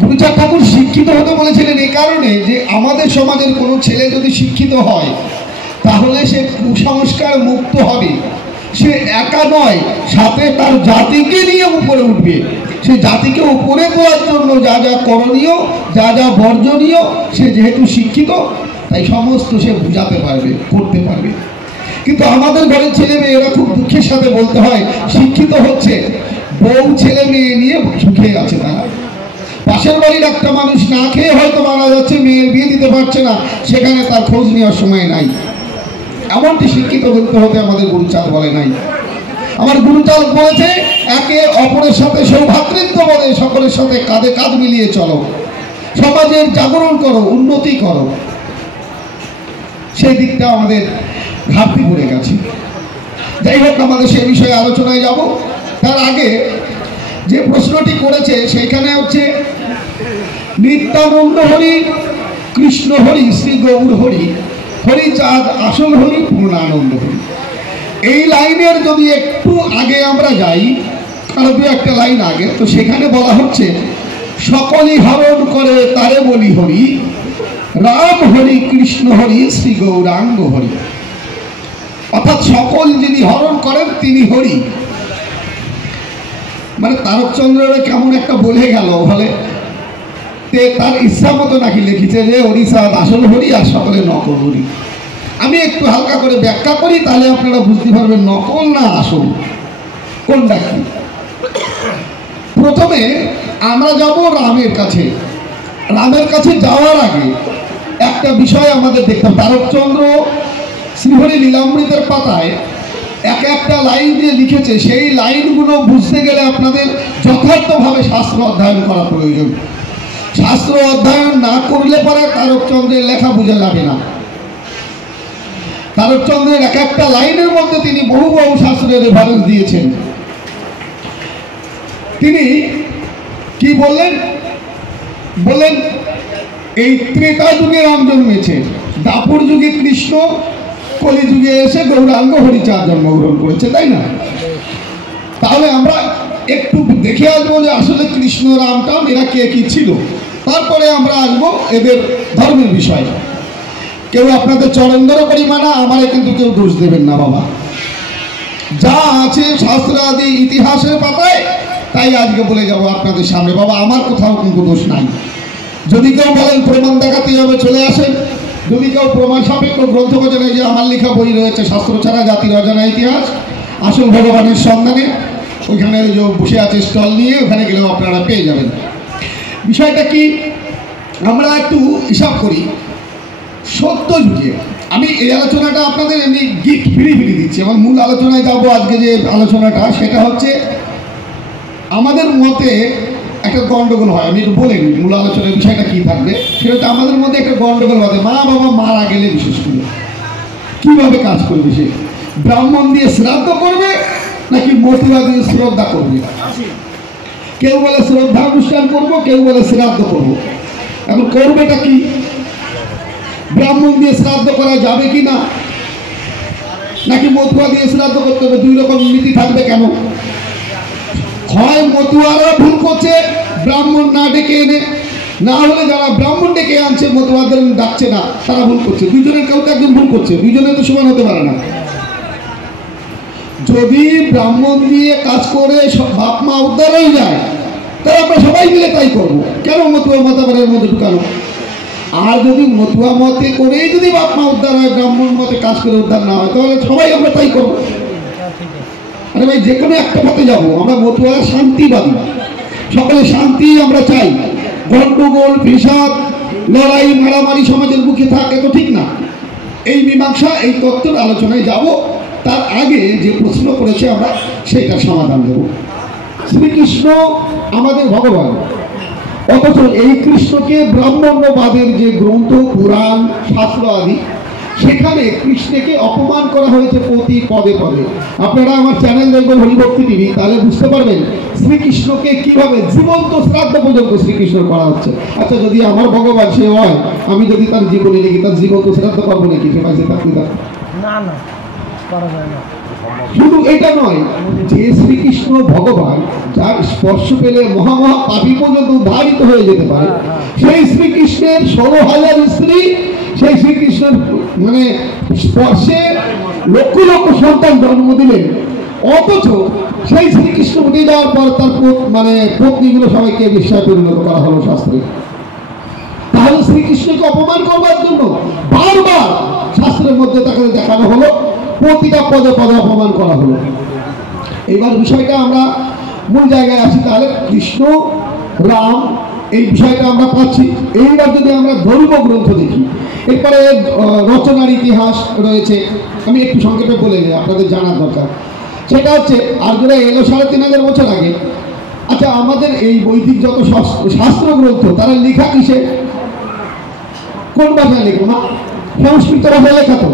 গুরুচাঁদ ঠাকুর শিক্ষিত হতে বলেছিলেন এই কারণে যে আমাদের সমাজের কোনো ছেলে যদি শিক্ষিত হয় তাহলে সে কুসংস্কার মুক্ত হবে। সে একা নয়, সাথে তার জাতিকে নিয়ে উপরে উঠবে। সে জাতিকে উপরে তোলার জন্য যা যা করণীয়, যা যা বর্জনীয়, সে যেহেতু শিক্ষিত তাই সমস্ত সে বুঝাতে পারবে, করতে পারবে। কিন্তু আমাদের ঘরের ছেলে মেয়েরা খুব দুঃখের সাথে বলতে হয় শিক্ষিত হচ্ছে, বউ ছেলে মেয়ে নিয়ে সুখে আছে। তারা পাশের বাড়ির একটা মানুষ না খেয়ে হয়তো মারা যাচ্ছে, মেয়ের বিয়ে দিতে পারছে না, সেখানে তার খোঁজ নেওয়ার সময় নাই। এমনটি শিক্ষিত বলতে হতে আমাদের গুরুচাঁদ বলে নাই। আমার গুরুচাঁদ বলেছে একে অপরের সাথে সৌভ্রাতৃত্ব বলে সকলের সাথে কাঁধে কাঁধ মিলিয়ে চলো, সমাজের জাগরণ করো, উন্নতি করো। সেই দিকটা আমাদের ঘাটতি পড়ে গেছে। যাই হোক, আমাদের সে বিষয়ে আলোচনায় যাব। তার আগে যে প্রশ্নটি করেছে সেখানে হচ্ছে নিত্যানন্দ হরি, কৃষ্ণ হরি, শ্রী গৌর হরি, হরিচাঁদ আসল হরি, পূর্ণানন্দ হরি। এই লাইনের যদি একটু আগে আমরা যাই, আরো দু একটা লাইন আগে, তো সেখানে বলা হচ্ছে সকলই হরণ করে তারে বলি হরি, রাম হরি, কৃষ্ণ হরি, শ্রী গৌরাঙ্গ হরি। অর্থাৎ সকল যিনি হরণ করেন তিনি হরি। মানে তারকচন্দ্রের কেমন একটা বলে গেল, বলে তার ইচ্ছা মতো নাকি লিখেছে যে হরিচাঁদ আসল হরি আর সকলে নকল হরি। আমি একটু হালকা করে ব্যাখ্যা করি, তাহলে আপনারা বুঝতে পারবেন নকল না আসল কোনটা কি। প্রথমে আমরা যাব রামের কাছে। রামের কাছে যাওয়ার আগে একটা বিষয় আমাদের দেখতাম, তারকচন্দ্র শ্রীহরি লীলামৃতের পাতায় এক একটা লাইন দিয়ে লিখেছে। সেই লাইনগুলো বুঝতে গেলে আপনাদের যথার্থভাবে শাস্ত্র অধ্যয়ন করা প্রয়োজন। শাস্ত্র অধ্যয়ন না করলে পরে তারকচন্দ্রের লেখা বোঝা যাবে না। তারকচন্দ্রের এক একটা লাইনের মধ্যে তিনি বহু বহু শাস্ত্রের রেফারেন্স দিয়েছেন। তিনি কি বললেন? বললেন এই ত্রেতা যুগে রাম জন্মেছে, দাপর যুগে কৃষ্ণ, কলি যুগে এসে গৌরাঙ্গ হরিচাঁদ জন্মগ্রহণ করেছে, তাই না? তাহলে আমরা একটু দেখে আসবো যে আসলে কৃষ্ণ রামটা এরা কে কি ছিল, তারপরে আমরা আসবো এদের ধর্মের বিষয়। কেউ আপনাদের চরণধর করি মানা, আমারে কিন্তু কেউ দোষ দেবেন না বাবা। যা আছে শাস্ত্রাদি ইতিহাসের পাতায় তাই আজকে বলে যাব আপনাদের সামনে। বাবা আমার কোথাও কিন্তু দোষ নাই। যদি কেউ বলেন প্রমাণ দেখাতে হবে, চলে আসেন। যদি কেউ প্রমাণ সাপেক্ষ গ্রন্থ বোঝেন, যে আমার লেখা বই রয়েছে শাস্ত্র ছাড়া জাতির অজানা ইতিহাস, আসল ভগবানের সন্ধানে, ওইখানে যে বসে আছে স্টল নিয়ে, ওখানে গেলেও আপনারা পেয়ে যাবেন। বিষয়টা কি, আমরা একটু হিসাব করি। সত্য যুগে, আমি এই আলোচনাটা আপনাদের এমনি গিফট ফিরি দিচ্ছি। আমার মূল আলোচনায় যাবো। আজকে যে আলোচনাটা সেটা হচ্ছে আমাদের মতে একটা গন্ডগোল হয়। আমি একটু বলে নিই মূল আলোচনার বিষয়টা কী থাকবে। সেটা হচ্ছে আমাদের মধ্যে একটা গন্ডগোল হয়, মা বাবা মারা গেলে বিশেষ করে কীভাবে কাজ করবে, সে ব্রাহ্মণ দিয়ে শ্রাদ্ধ করবে নাকি মতুয়া দিয়ে শ্রদ্ধা করবে। কেউ বলে শ্রদ্ধা অনুষ্ঠান করবো, কেউ বলে শ্রাদ্ধ করবো। এখন করবেটা কি? ব্রাহ্মণ দিয়ে শ্রাদ্ধ করা যাবে কি না, নাকি মতুয়া দিয়ে শ্রাদ্ধ করতে হবে? দুই রকম নীতি থাকবে। কেন? হয় মতুয়ারা ভুল করছে ব্রাহ্মণ না ডেকে এনে, না হলে যারা ব্রাহ্মণ ডেকে আনছে মতুয়াদের ডাকছে না, তারা ভুল করছে। দুজনের কেউ তো একজন ভুল করছে, দুজনের তো সমান হতে পারে না। যদি ব্রাহ্মণ দিয়ে কাজ করে বাপ মা উদ্ধার হয়ে যায়, তাহলে আমরা সবাই মিলে তাই করবো। কেন মতুয়া মতাবারের মধ্যে ঢুকানো? আর যদি মতুয়া মতে করেই যদি বাপ মা উদ্ধার হয়, ব্রাহ্মণ মতে কাজ করে উদ্ধার না হয়, তাহলে সবাই আমরা তাই করবো। আরে ভাই, যে কোনো একটা পথে যাবো। আমরা মতুয়া শান্তিবাদী, সকলে শান্তি আমরা চাই। গন্ডগোল, ফিসাদ, লড়াই, মারামারি সমাজের মুখে থাকে তো ঠিক না। এই মীমাংসা, এই তত্ত্বের আলোচনায় যাব। তার আগে যে প্রশ্ন করেছে আমরা সেটার সমাধান দেব। শ্রীকৃষ্ণ আমাদের ভগবান, অথচ এই কৃষ্ণকে ব্রাহ্মণ্যবাদের যে গ্রন্থ, পুরাণ, শাস্ত্র আদি, সেখানে কৃষ্ণকে অপমান করা হয়েছে প্রতি পদে পদে। আপনারা আমার চ্যানেল দেখবেন হরিভক্তি টিভি, তাহলে বুঝতে পারবেন শ্রীকৃষ্ণকে কিভাবে জীবন্ত শ্রাদ্ধ পর্যন্ত শ্রীকৃষ্ণ করা হচ্ছে। আচ্ছা, যদি আমার ভগবান সে হয়, আমি যদি তার জীবনে লিখি, তার জীবন্ত শ্রাদ্ধ করবো নাকি? সে পাইছে তার না, করা যায় না। শুধু এটা নয় যে শ্রীকৃষ্ণ ভগবান যার স্পর্শ পেলে মহামহা পাপী পর্যন্ত উদ্ধারিত হয়ে যেতে পারে, সেই শ্রীকৃষ্ণের 16,000 স্ত্রী সেই শ্রীকৃষ্ণের মানে স্পর্শে লক্ষ লক্ষ সন্তান জন্ম দিলেন, অথচ সেই শ্রীকৃষ্ণ উঠে যাওয়ার পর তার মানে পত্নীগুলো সবাইকে বিশ্বাস পরিণত করা হলো শাস্ত্রে। তাহলে শ্রীকৃষ্ণকে অপমান করবার জন্য বারবার শাস্ত্রের মধ্যে তাকে দেখানো হলো, প্রতিটা পদে পদে অপমান করা হলো। এইবার বিষয়টা আমরা মূল জায়গায় আসি, তাহলে কৃষ্ণ রাম এই বিষয়টা আমরা পাচ্ছি। এইবার যদি আমরা ধর্মগ্রন্থ দেখি, এরপরে রচনার ইতিহাস রয়েছে, আমি একটু সংক্ষেপে বলে নিই, আপনাদের জানার দরকার। সেটা হচ্ছে আর্যরা এলো 3,500 বছর আগে। আচ্ছা, আমাদের এই বৈদিক যত শাস্ত্র গ্রন্থ তারা লেখা কিসে, কোন ভাষায় লেখা? না, সংস্কৃত ভাষায় লেখা। তো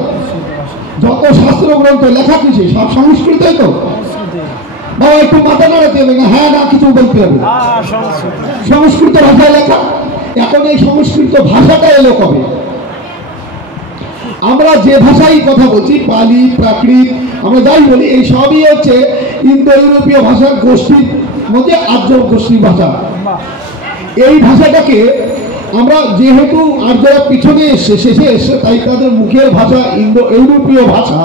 যত শাস্ত্র গ্রন্থ লেখা কিসে? সব সংস্কৃতই তো। বাবা একটু মাথা নাড়াতে হবে না, হ্যাঁ না কিছু বলতে হবে, সংস্কৃত ভাষায় লেখা। এখন এই সংস্কৃত ভাষাটা এলো কবে? আমরা যে ভাষায় কথা বলছি, পালি, প্রাকৃত, আমরা যাই বলি, এই সবই হচ্ছে ইন্দো ইউরোপীয় ভাষার গোষ্ঠীর মধ্যে আর্য গোষ্ঠীর ভাষা। এই ভাষাটাকে আমরা যেহেতু আর্যরা পিছনে এসছে, শেষে এসছে, তাই তাদের মুখের ভাষা ইন্দো ইউরোপীয় ভাষা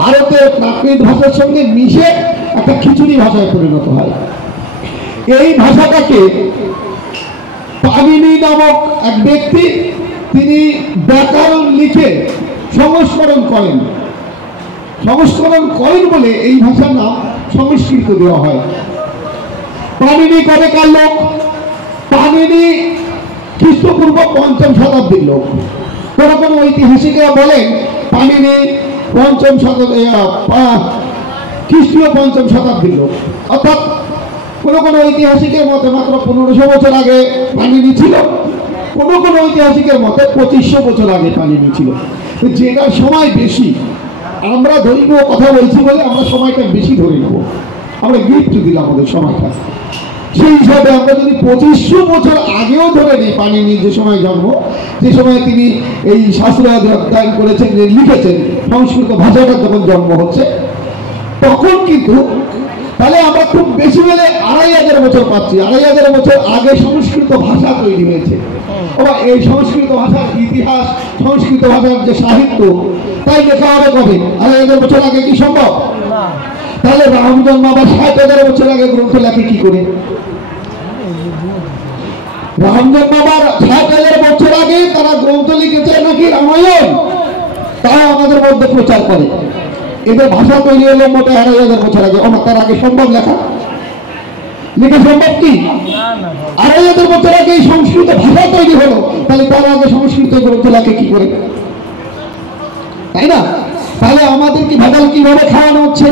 ভারতের প্রাকৃত ভাষার সঙ্গে মিশে একটা খিচুড়ি ভাষায় পরিণত হয়। এই ভাষাটাকে পাণিনি নামক এক ব্যক্তি তিনি ব্যাকরণ লিখে সংস্করণ করেন। সংস্করণ করেন বলে এই ভাষার নাম সংস্কৃত দেওয়া হয়। পাণিনি কবেকার লোক? পাণিনি খ্রিস্টপূর্ব 5ম শতাব্দীর লোক। কোন কোন ঐতিহাসিকরা বলেন পাণিনি খ্রিস্টীয় 5ম শতাব্দীর লোক, অর্থাৎ কোন কোন ঐতিহাসিকের মতে মাত্র 1500 বছর আগে পাণিনি ছিল, কোন কোন ঐতিহাসিকের মতে 2500 বছর আগে পাণিনি ছিল। যেটার সময় বেশি, আমরা ধর্মীয় কথা বলছি বলে আমরা সময়টা বেশি ধরে নেব, আমরা গিফট দিলাম আমাদের সময়টা। সেই হিসাবে আমরা যদি 2500 বছর আগেও ধরে নিই, পাণিনি যে সময় জন্ম, যে সময় তিনি এই শাস্ত্র অধ্যয়ন করেছেন, যে লিখেছেন, সংস্কৃত ভাষাটা যখন জন্ম হচ্ছে, তখন কিন্তু তাহলে আমরা খুব বেশি হলে 2500 বছর পাচ্ছি। 2500 বছর আগে সংস্কৃত ভাষা তৈরি হয়েছে। এই সংস্কৃত ভাষার ইতিহাস, সংস্কৃত ভাষার যে সাহিত্য, তাই লেখা হবে কবে? 2500 বছর আগে কি সম্ভব? তাহলে রাম জন্ম আবার 60,000 বছর আগে গ্রন্থ লেখে কি করে? রাম জন্ম আবার 60,000 বছর আগে তারা গ্রন্থ লিখেছে নাকি রামায়ণ, তাও আমাদের মধ্যে প্রচার করে। এদের ভাষা তৈরি হলো মোটে 2500 বছর আগে। তার আগে সম্ভব লেখা? লেখা সম্ভব কি? 2500 বছর আগে এই সংস্কৃত ভাষা তৈরি হলো, তাহলে তার আগে সংস্কৃত গ্রন্থ লেখে কি করে? তাই না? তাহলে আমাদের কি ভেজাল কিভাবে খাওয়ানো হচ্ছে?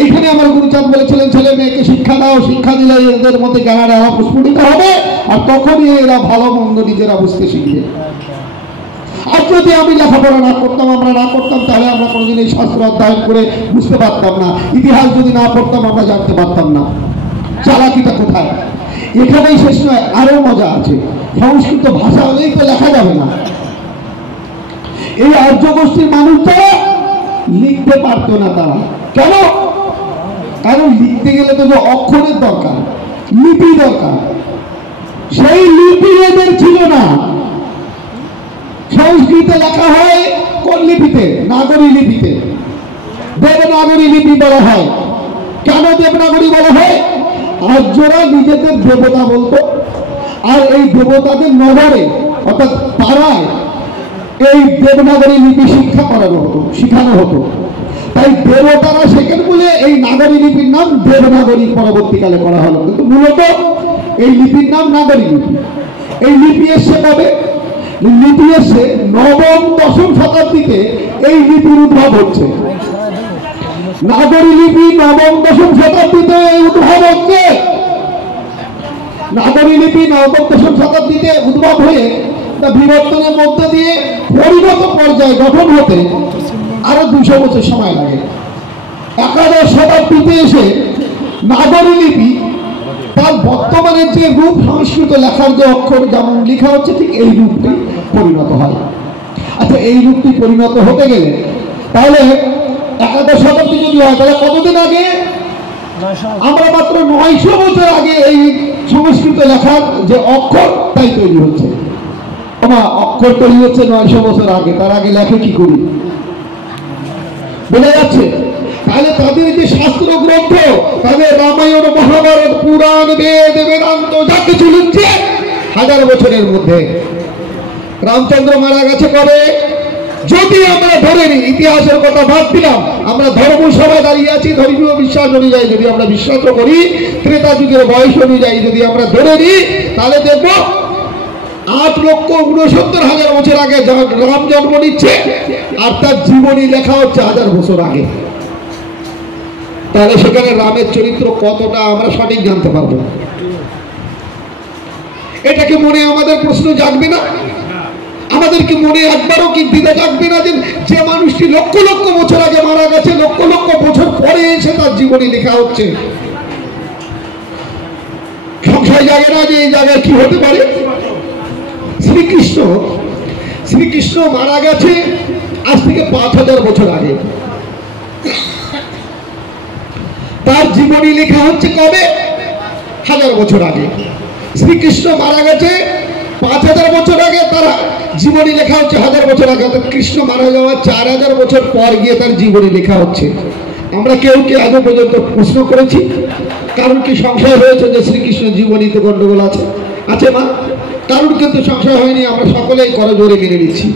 এইখানে আমার গুরুচাঁদ বলেছিলেন, ছেলে মেয়েকে শিক্ষা দাও, শিক্ষা দিলে এদের মধ্যে জ্ঞানের আলো প্রস্ফুটিত হবে, আর তখনই এরা ভালো মন্দ নিজেরা বুঝতে শিখবে। আর যদি আমি লেখাপড়া না করতাম, আমরা না করতাম, তাহলে আমরা কোনোদিন এই শাস্ত্র অধ্যয়ন করে বুঝতে পারতাম না। ইতিহাস যদি না পড়তাম, আমরা জানতে পারতাম না। চালাকিটা কোথায়? এখানেই শেষ নয়, আরো মজা আছে। সংস্কৃত ভাষা হলেই তো লেখা যাবে না। এই আর্য গোষ্ঠীর মানুষরা লিখতে পারতো না। তারা কেন? কারণ লিখতে গেলে তো অক্ষরের দরকার, লিপি দরকার। সেই লিপি এদের ছিল না। সংস্কৃতে লেখা হয় কোন লিপিতে? নাগরী লিপিতে। দেবনাগরী লিপি বলা হয়। কেন দেবনাগরী বলা হয়? আর্যরা নিজেদের দেবতা বলতো, আর এই দেবতাদের নগরে অর্থাৎ পাড়ায় এই দেবনাগরী লিপি শিখানো হতো। তাই দেবতারা শেখেন বলে এই নাগরী লিপির নাম দেবনাগরী পরবর্তীকালে করা হলো, কিন্তু মূলত এই লিপির নাম নাগরী লিপি। এই লিপি এসছে কবে? লিপি এসছে 9ম 10ম শতাব্দীতে এই লিপির উদ্ভব হচ্ছে। নাগরী লিপি 9ম 10ম শতাব্দীতে উদ্ভব হচ্ছে। নাগরী লিপি 9ম 10ম শতাব্দীতে উদ্ভব হয়ে তা বিবর্তনের মধ্য দিয়ে পরিণত পর্যায়ে গঠন হতে আরো 200 বছর সময় লাগে। 11শ শতাব্দীতে এসে নাগরী লিপি তার বর্তমানে যে রূপ, সংস্কৃত লেখার যে অক্ষর যেমন লেখা হচ্ছে, ঠিক এই রূপটি পরিণত হয়। আচ্ছা, এই রূপটি পরিণত হতে গেলে তাহলে একাদশ শতাব্দী যদি হয় তাহলে কতদিন আগে? আমরা মাত্র 900 বছর আগে এই সংস্কৃত লেখার যে অক্ষর তাই তৈরি হচ্ছে। অক্ষর তৈরি হচ্ছে 900 বছর আগে, তার আগে লেখে কি করি? বোঝা যাচ্ছে? তাহলে তাদের যে শাস্ত্র গ্রন্থ, তাদের রামায়ণ, মহাভারত, পুরাণ, বেদ, বেদান্ত যা কিছু লিখছে 1000 বছরের মধ্যে। রামচন্দ্র মারা গেছে কবে? যদি আমরা ধরে নিই, ইতিহাসের কথা বাদ দিলাম, আমরা ধর্ম সভায় দাঁড়িয়ে আছি, ধর্মীয় বিশ্বাস অনুযায়ী যদি আমরা বিশ্বাস করি, ত্রেতা যুগের বয়স অনুযায়ী যদি আমরা ধরে নিই, তাহলে দেখবো 8,69,000 বছর আগে রাম জন্ম নিচ্ছে, আর তার জীবনী লেখা হচ্ছে 1000 বছর আগে। তাহলে সেখানে রামের চরিত্র কতটা আমরা সঠিক জানতে পারবো? এটাকে মনে আমাদের প্রশ্ন জাগবে না? আমাদেরকে মনে একবারও কি দ্বিধা জাগবে না যে মানুষটি লক্ষ লক্ষ বছর আগে মারা গেছে, লক্ষ লক্ষ বছর পরে এসে তার জীবনী লেখা হচ্ছে? সংশয় জাগে না যে এই জায়গায় কি হতে পারে? শ্রীকৃষ্ণ মারা গেছে আজ থেকে 5000 বছর আগে। তার জীবনী লেখা হচ্ছে কবে? 1000 বছর আগে। শ্রীকৃষ্ণ মারা গেছে 5000 বছর আগে, তার জীবনী লেখা হচ্ছে 1000 বছর আগে। কৃষ্ণ মারা যাওয়ার 4000 বছর পর গিয়ে তার জীবনী লেখা হচ্ছে। আমরা কেউ কি আজও পর্যন্ত প্রশ্ন করেছি? কারণ কি সংশয় হয়েছে যে শ্রীকৃষ্ণের জীবনীতে গন্ডগোল আছে? আছে মা? কারণ কিন্তু সংশয় হয়নি, আমরা সকলেই করজোরে মেনে নিচ্ছি।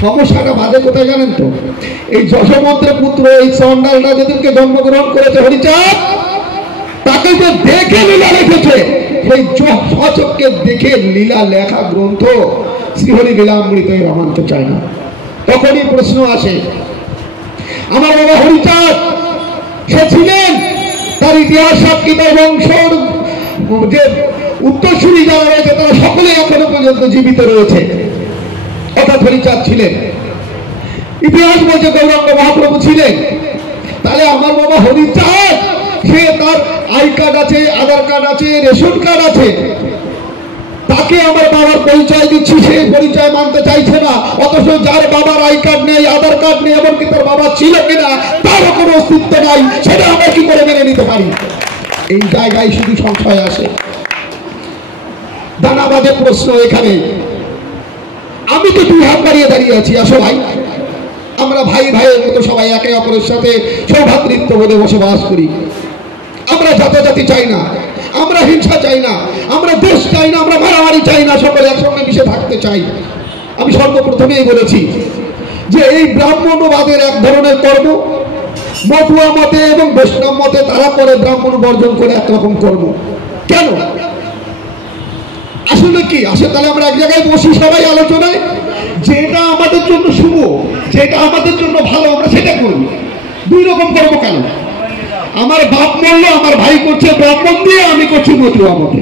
সমস্যাটা বাদে কোথায় জানেন তো? এই যশোমন্ত্রের পুত্র এই চন্ডালটা যেদিনকে জন্মগ্রহণ করেছে হরিচাঁদ, তাকে যে দেখে লীলা লিখেছে, সেই সচক্ষে দেখে লীলা লেখা গ্রন্থ শ্রীহরি লীলামৃত রামান্ত চায় না। তখনই প্রশ্ন আসে, আমার বাবা হরিচাঁদ সে ছিলেন, তার ইতিহাস সাক্ষী, তার বংশর যে উত্তরসূরি যারা রয়েছে তারা সকলেই এখনো পর্যন্ত জীবিত রয়েছে, অর্থাৎ হরিচাঁদ ছিলেন। ইতিহাস বলছে গৌরাঙ্গ মহাপ্রভু ছিলেন। তাহলে আমার বাবা হরিচাঁদ, সে তার আই কার্ড আছে, আধার কার্ড আছে, রেশন কার্ড আছে, তাকে আমার বাবার পরিচয় দিচ্ছি, সে পরিচয় মানতে চাইছে না। অথচ যার বাবার আই কার্ড নেই, আধার কার্ড নেই, এমনকি তার বাবা ছিল কিনা তারও কোনো অস্তিত্ব নাই, সেটা আমরা কি করে মেনে নিতে পারি? এই জায়গায় শুধু সংশয় আসে। দানাবাদে প্রশ্ন এখানে। আমি তো 2 হাত বাড়িয়ে দাঁড়িয়ে আছি, আসো ভাই, আমরা ভাই ভাইয়ের মতো সবাই একে অপরের সাথে সৌভ্রাতৃত্ব বোধে বসবাস করি। আমরা জাতাজাতি চাই না, আমরা হিংসা চাই না, আমরা দেশ চাই না, আমরা মারামারি চাই না, সকলে একসঙ্গে মিশে থাকতে চাই। আমি সর্বপ্রথমেই বলেছি যে এই ব্রাহ্মণবাদের এক ধরনের কর্ম, মতুয়া মতে এবং বৈষ্ণব মতে তারা করে ব্রাহ্মণ বর্জন করে একরকম কর্ম। কেন? আসলে কি আসে? তাহলে আমরা এক জায়গায় বসি সবাই আলোচনায়, যেটা আমাদের জন্য শুভ, যেটা আমাদের জন্য ভালো, আমরা সেটা করবো। 2 রকম করবো কেন? আমার বাপ মরলো, আমার ভাই করছে ব্রাহ্মণ দিয়ে, আমি করছি মতুয়া মতে,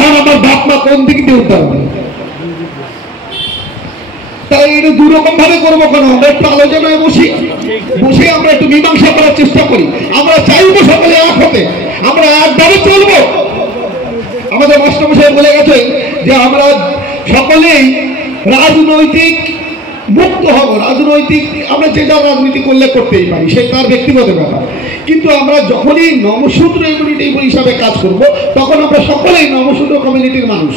আর আমার বাপ মা কোন দিক দিয়ে উদ্ধার হবে? তাই এটা 2 রকম ভাবে করবো কেন? আমরা একটু আলোচনায় বসে আমরা একটু মীমাংসা করার চেষ্টা করি। আমরা চাইবো সকলে এক হতে, আমরা একভাবে চলবো। আমাদের মাস্টারমশাই বলে গেছেন যে আমরা সকলেই রাজনৈতিক মুক্ত হব, রাজনৈতিক আমরা যে যা রাজনীতি করলে করতেই পারি, সে তার ব্যক্তিগত ব্যাপার। কিন্তু আমরা যখনই নমশূদ্র ইউনিটি হিসাবে কাজ করব, তখন আমরা সকলেই নমশূদ্র কমিউনিটির মানুষ,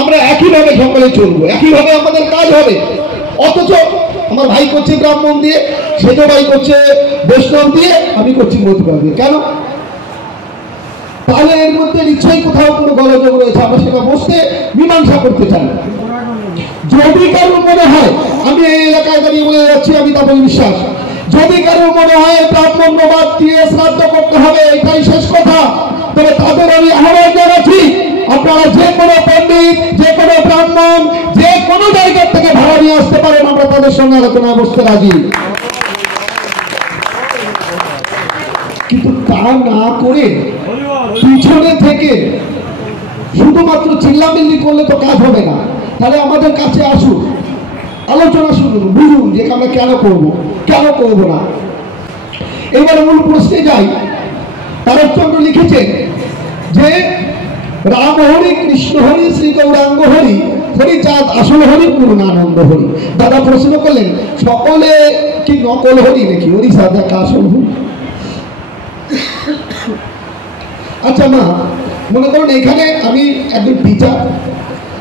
আমরা একইভাবে সকলে চলবো, একইভাবে আমাদের কাজ হবে। অথচ আমার ভাই করছে ব্রাহ্মণ দিয়ে, সেজ ভাই করছে বৈষ্ণব দিয়ে, আমি করছি মতুয়া দিয়ে। কেন? তাহলে এর মধ্যে নিশ্চয়ই কোথাও কোনো গোলযোগ রয়েছে, আমরা সেটা বসতে মীমাংসা করতে চাই। যদি কারোর মনে হয়, আমি এই এলাকায় দাঁড়িয়ে বলে যাচ্ছি, আমি তাপস বিশ্বাস, যদি কারোর মনে হয় ব্রাহ্মণ্যবাদ দিয়ে শ্রাদ্ধ করতে হবে, এটাই শেষ কথা, তবে তাদের আমি আহ্বান জানাচ্ছি, আপনারা যে কোনো পণ্ডিত, যে কোনো ব্রাহ্মণ, যে কোনো জায়গার থেকে ভাড়া নিয়ে আসতে পারেন, আমরা তাদের সঙ্গে আলোচনায় বসতে রাজি। কিন্তু তা না করে পিছনে থেকে শুধুমাত্র চিল্লামিল্লি করলে তো কাজ হবে না। তাহলে আমাদের কাছে আসুন, আলোচনা শুনুন, বুঝুন যে আমরা কেন করবো, কেন করবো না। এবার মূল প্রশ্নে যাই। তারকচন্দ্র লিখেছেন যে রাম হরি, কৃষ্ণ হরি, শ্রী গৌরাঙ্গ হরি, হরিচাঁদ আসল হরি, পূর্ণানন্দ হরি। দাদা প্রশ্ন করলেন, সকলে কি নকল হরি নাকি? হরি সাদা আসল হরি। আচ্ছা মা, মনে করুন এখানে আমি একজন টিচার,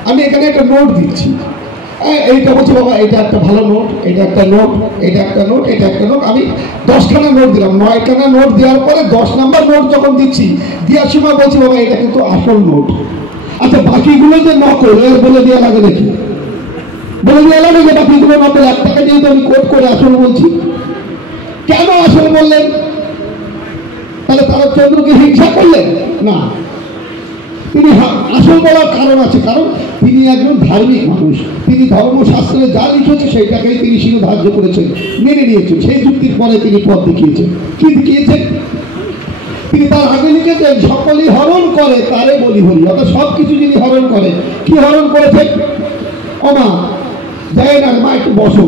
আমি এখানে একটা নোট দিচ্ছি, এইটা বলছি বাবা এটা একটা ভালো নোট, এটা একটা নোট, এটা একটা নোট, এটা একটা নোট, আমি 10খানা নোট দিলাম। 9খানা নোট দেওয়ার পরে 10 নম্বর নোট যখন দিচ্ছি, দেওয়ার সময় বলছি বাবা এটা কিন্তু আসল নোট। আচ্ছা বাকিগুলো যে নকল, এর বলে দেওয়া লাগে নাকি? বলে দেওয়া লাগে যে বাকিগুলো নকল, 1 টাকা যেহেতু আমি কোট করে আসল বলছি। কেন আসল বললেন? তাহলে তারাচন্দ্রকে হিংসা করলেন না, তিনি আসল বলার কারণ আছে, কারণ তিনি একজন ধার্মিক মানুষ, তিনি ধর্মশাস্ত্রে যা লিখেছে সেইটাকেই তিনি শিরোধার্য করেছেন, মেনে নিয়েছেন। সেই যুক্তির পরে তিনি পথ দেখিয়েছেন। কি দেখিয়েছেন? তিনি তার আগে লিখেছেন সকলেই হরণ করে তারে বলি হরি, অর্থাৎ সব কিছু যিনি হরণ করে। কি হরণ করেছেন? ওমা যাই না মা একটু বসো,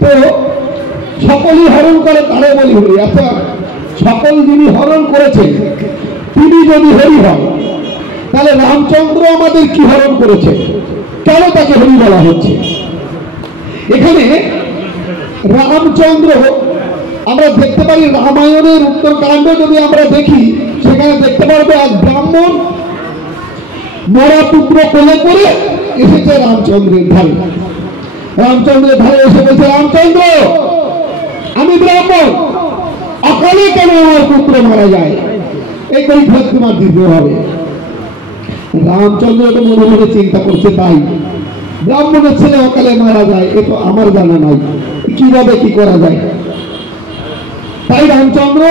তো সকলেই হরণ করে তারে বলি হরি। আচ্ছা সকল যিনি হরণ করেছেন তিনি যদি হরি হন, তাহলে রামচন্দ্র আমাদের কি হরণ করেছে? কেন তাকে হরি বলা হচ্ছে? এখানে রামচন্দ্র আমরা দেখতে পারি, রামায়ণের উত্তরকাণ্ড যদি আমরা দেখি, সেখানে দেখতে পারবো এক ব্রাহ্মণ মরা পুত্র কোলে করে এসেছে রামচন্দ্রের ধারে। রামচন্দ্রের ধারে এসে বলছে, রামচন্দ্র আমি ব্রাহ্মণ, অকালে কেন আমার পুত্র মারা যায়? এই পরীক্ষা তোমার দিতে হবে। রামচন্দ্র তো মনে মনে চিন্তা করছে, তাই ব্রাহ্মণের ছেলে অকালে মারা যায়, এ তো আমার জানা নাই, কিভাবে কি করা যায়? তাই রামচন্দ্র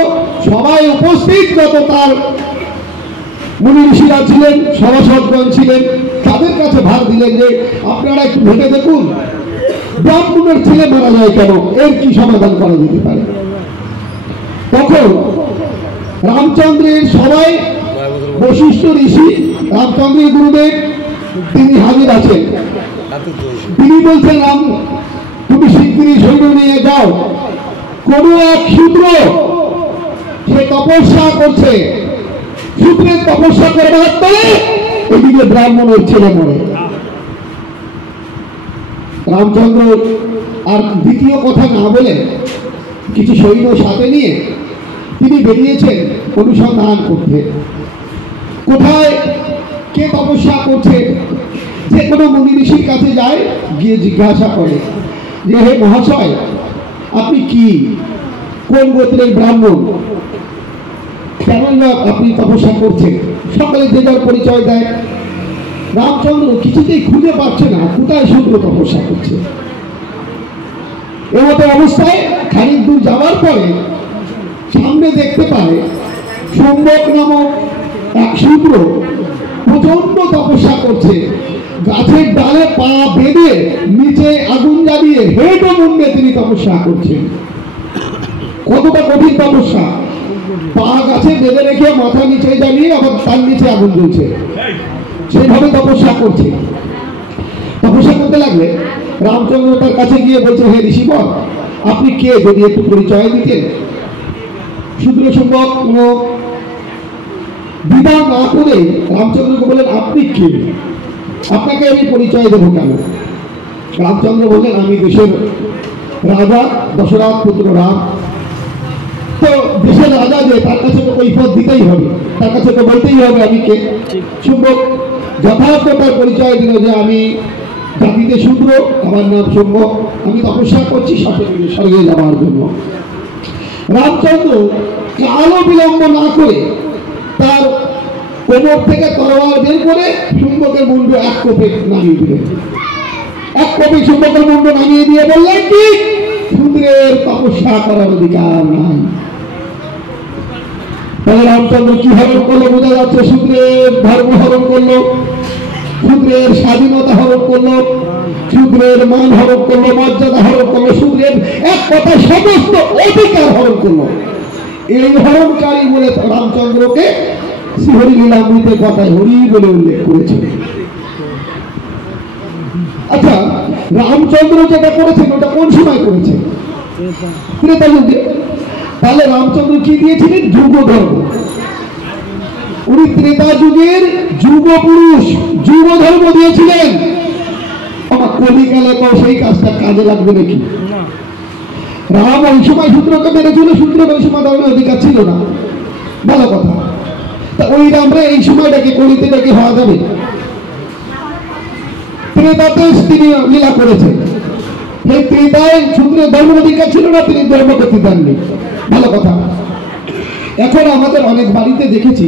সবাই উপস্থিত যত তার মুনি ঋষিরা ছিলেন, সভাসদগণ ছিলেন, তাদের কাছে ভার দিলেন যে আপনারা একটু ভেবে দেখুন ব্রাহ্মণের ছেলে মারা যায় কেন, এর কি সমাধান করা যেতে পারে। তখন রামচন্দ্রের সবাই বশিষ্ঠ ঋষি, রামচন্দ্রের গুরুদেব তিনি হাজির আছেন। তিনি বলছেন, রাম তুমি শিগগিরই সৈন্য নিয়ে যাও, কোন এক শূদ্র সে তপস্যা করছে, শূদ্রের তপস্যা করবার পরে এদিকে ব্রাহ্মণের ছেলে মরে। রামচন্দ্র আর দ্বিতীয় কথা না বলে কিছু সৈন্য সাথে নিয়ে তিনি বেরিয়েছেন অনুসন্ধান করতে। কোথায় কে তপস্যা করছে, যে কোনো মুনি ঋষির কাছে যায়, গিয়ে জিজ্ঞাসা করে যে হে মহাশয় আপনি কি, কোন গোত্রের ব্রাহ্মণ, কেন আপনি তপস্যা করছেন? সকলে যে যার পরিচয় দেয়। রামচন্দ্র কিছুতেই খুঁজে পাচ্ছে না কোথায় শূদ্র তপস্যা করছে। এমতো অবস্থায় খানিক দূর যাওয়ার পরে সামনে দেখতে পায় শুম্বক নামক এক শূদ্র প্রচন্ড তপস্যা করছে, গাছের ডালে পা বেঁধে নিচে আগুন জ্বালিয়ে হেঁটো মুন্ডে তিনি তপস্যা করছেন। কতটা কঠিন তপস্যা! পা গাছে বেঁধে রেখে মাথা নিচে জ্বালিয়ে আবার তার নিচে আগুন জ্বলছে, সেইভাবে তপস্যা করছে। তপস্যা করতে লাগলে রামচন্দ্র তার কাছে গিয়ে বলছে, হে ঋষিবর আপনি কে, যদি একটু পরিচয় দিতেন। শূদ্র শুম্বক কোন বিধান না করে রামচন্দ্রকে বললেন, আপনি কে, আপনাকে আমি পরিচয় দেবো কেন? রামচন্দ্র বললেন, আমি দেশের রাজা দশরথ পুত্র রাম। তো দেশের রাজা যে, তার কাছে তো কৈফিয়ত দিতেই হবে, তার কাছে তো বলতেই হবে আমি কে। শুম্বক যথার্থ তার পরিচয় দিল যে আমি জাতিতে শূদ্র, আমার নাম শুম্বক, আমি তপস্যা করছি স্বর্গে যাওয়ার জন্য। রামচন্দ্র কালো বিলম্ব না করে তার কোমর থেকে তরোয়াল বের করে শুম্বকের মুন্ড এক কোপে নামিয়ে দিলেন। এক কোপে শুম্বকের মুন্ড নামিয়ে দিয়ে বললেন, কি শূদ্রের তপস্যা করার অধিকার নাই। তাহলে রামচন্দ্র কি হরণ করলো? বোঝা যাচ্ছে শূদ্রের ধর্ম হরণ করলো, শূদ্রের স্বাধীনতা হরণ করলো, শূদ্রের মান হরণ করলো, মর্যাদা হরণ করলো, শূদ্রের এক কথা সমস্ত অধিকার হরণ করলো। এই হরণকারী বলে রামচন্দ্রকে শ্রীহরি লীলামৃতের কথায় হরি বলে উল্লেখ করেছে। আচ্ছা রামচন্দ্র যেটা করেছেন ওটা কোন সময় করেছেন? ত্রেতা যুগে। তাহলে রামচন্দ্র কি দিয়েছিলেন? যুগ ধর্ম। উনি ত্রেতা যুগের যুগ পুরুষ, যুগ ধর্ম দিয়েছিলেন। কলিকালে সেই কাজটা কাজে লাগবে নাকি? রাম ওই সময় শূদ্রকে মেরেছিল, শূদ্রকে ওই সময় ধরনের অধিকার ছিল না, ভালো কথা। তা ওই রামরে এই সময়টাকে কলিতে ডেকে হওয়া যাবে? ত্রেতাতে তিনি লীলা করেছেন, এই ত্রেতায় শূদ্রের ধর্ম অধিকার ছিল না, তিনি ধর্ম করতে দেননি, ভালো কথা। এখন আমাদের অনেক বাড়িতে দেখেছি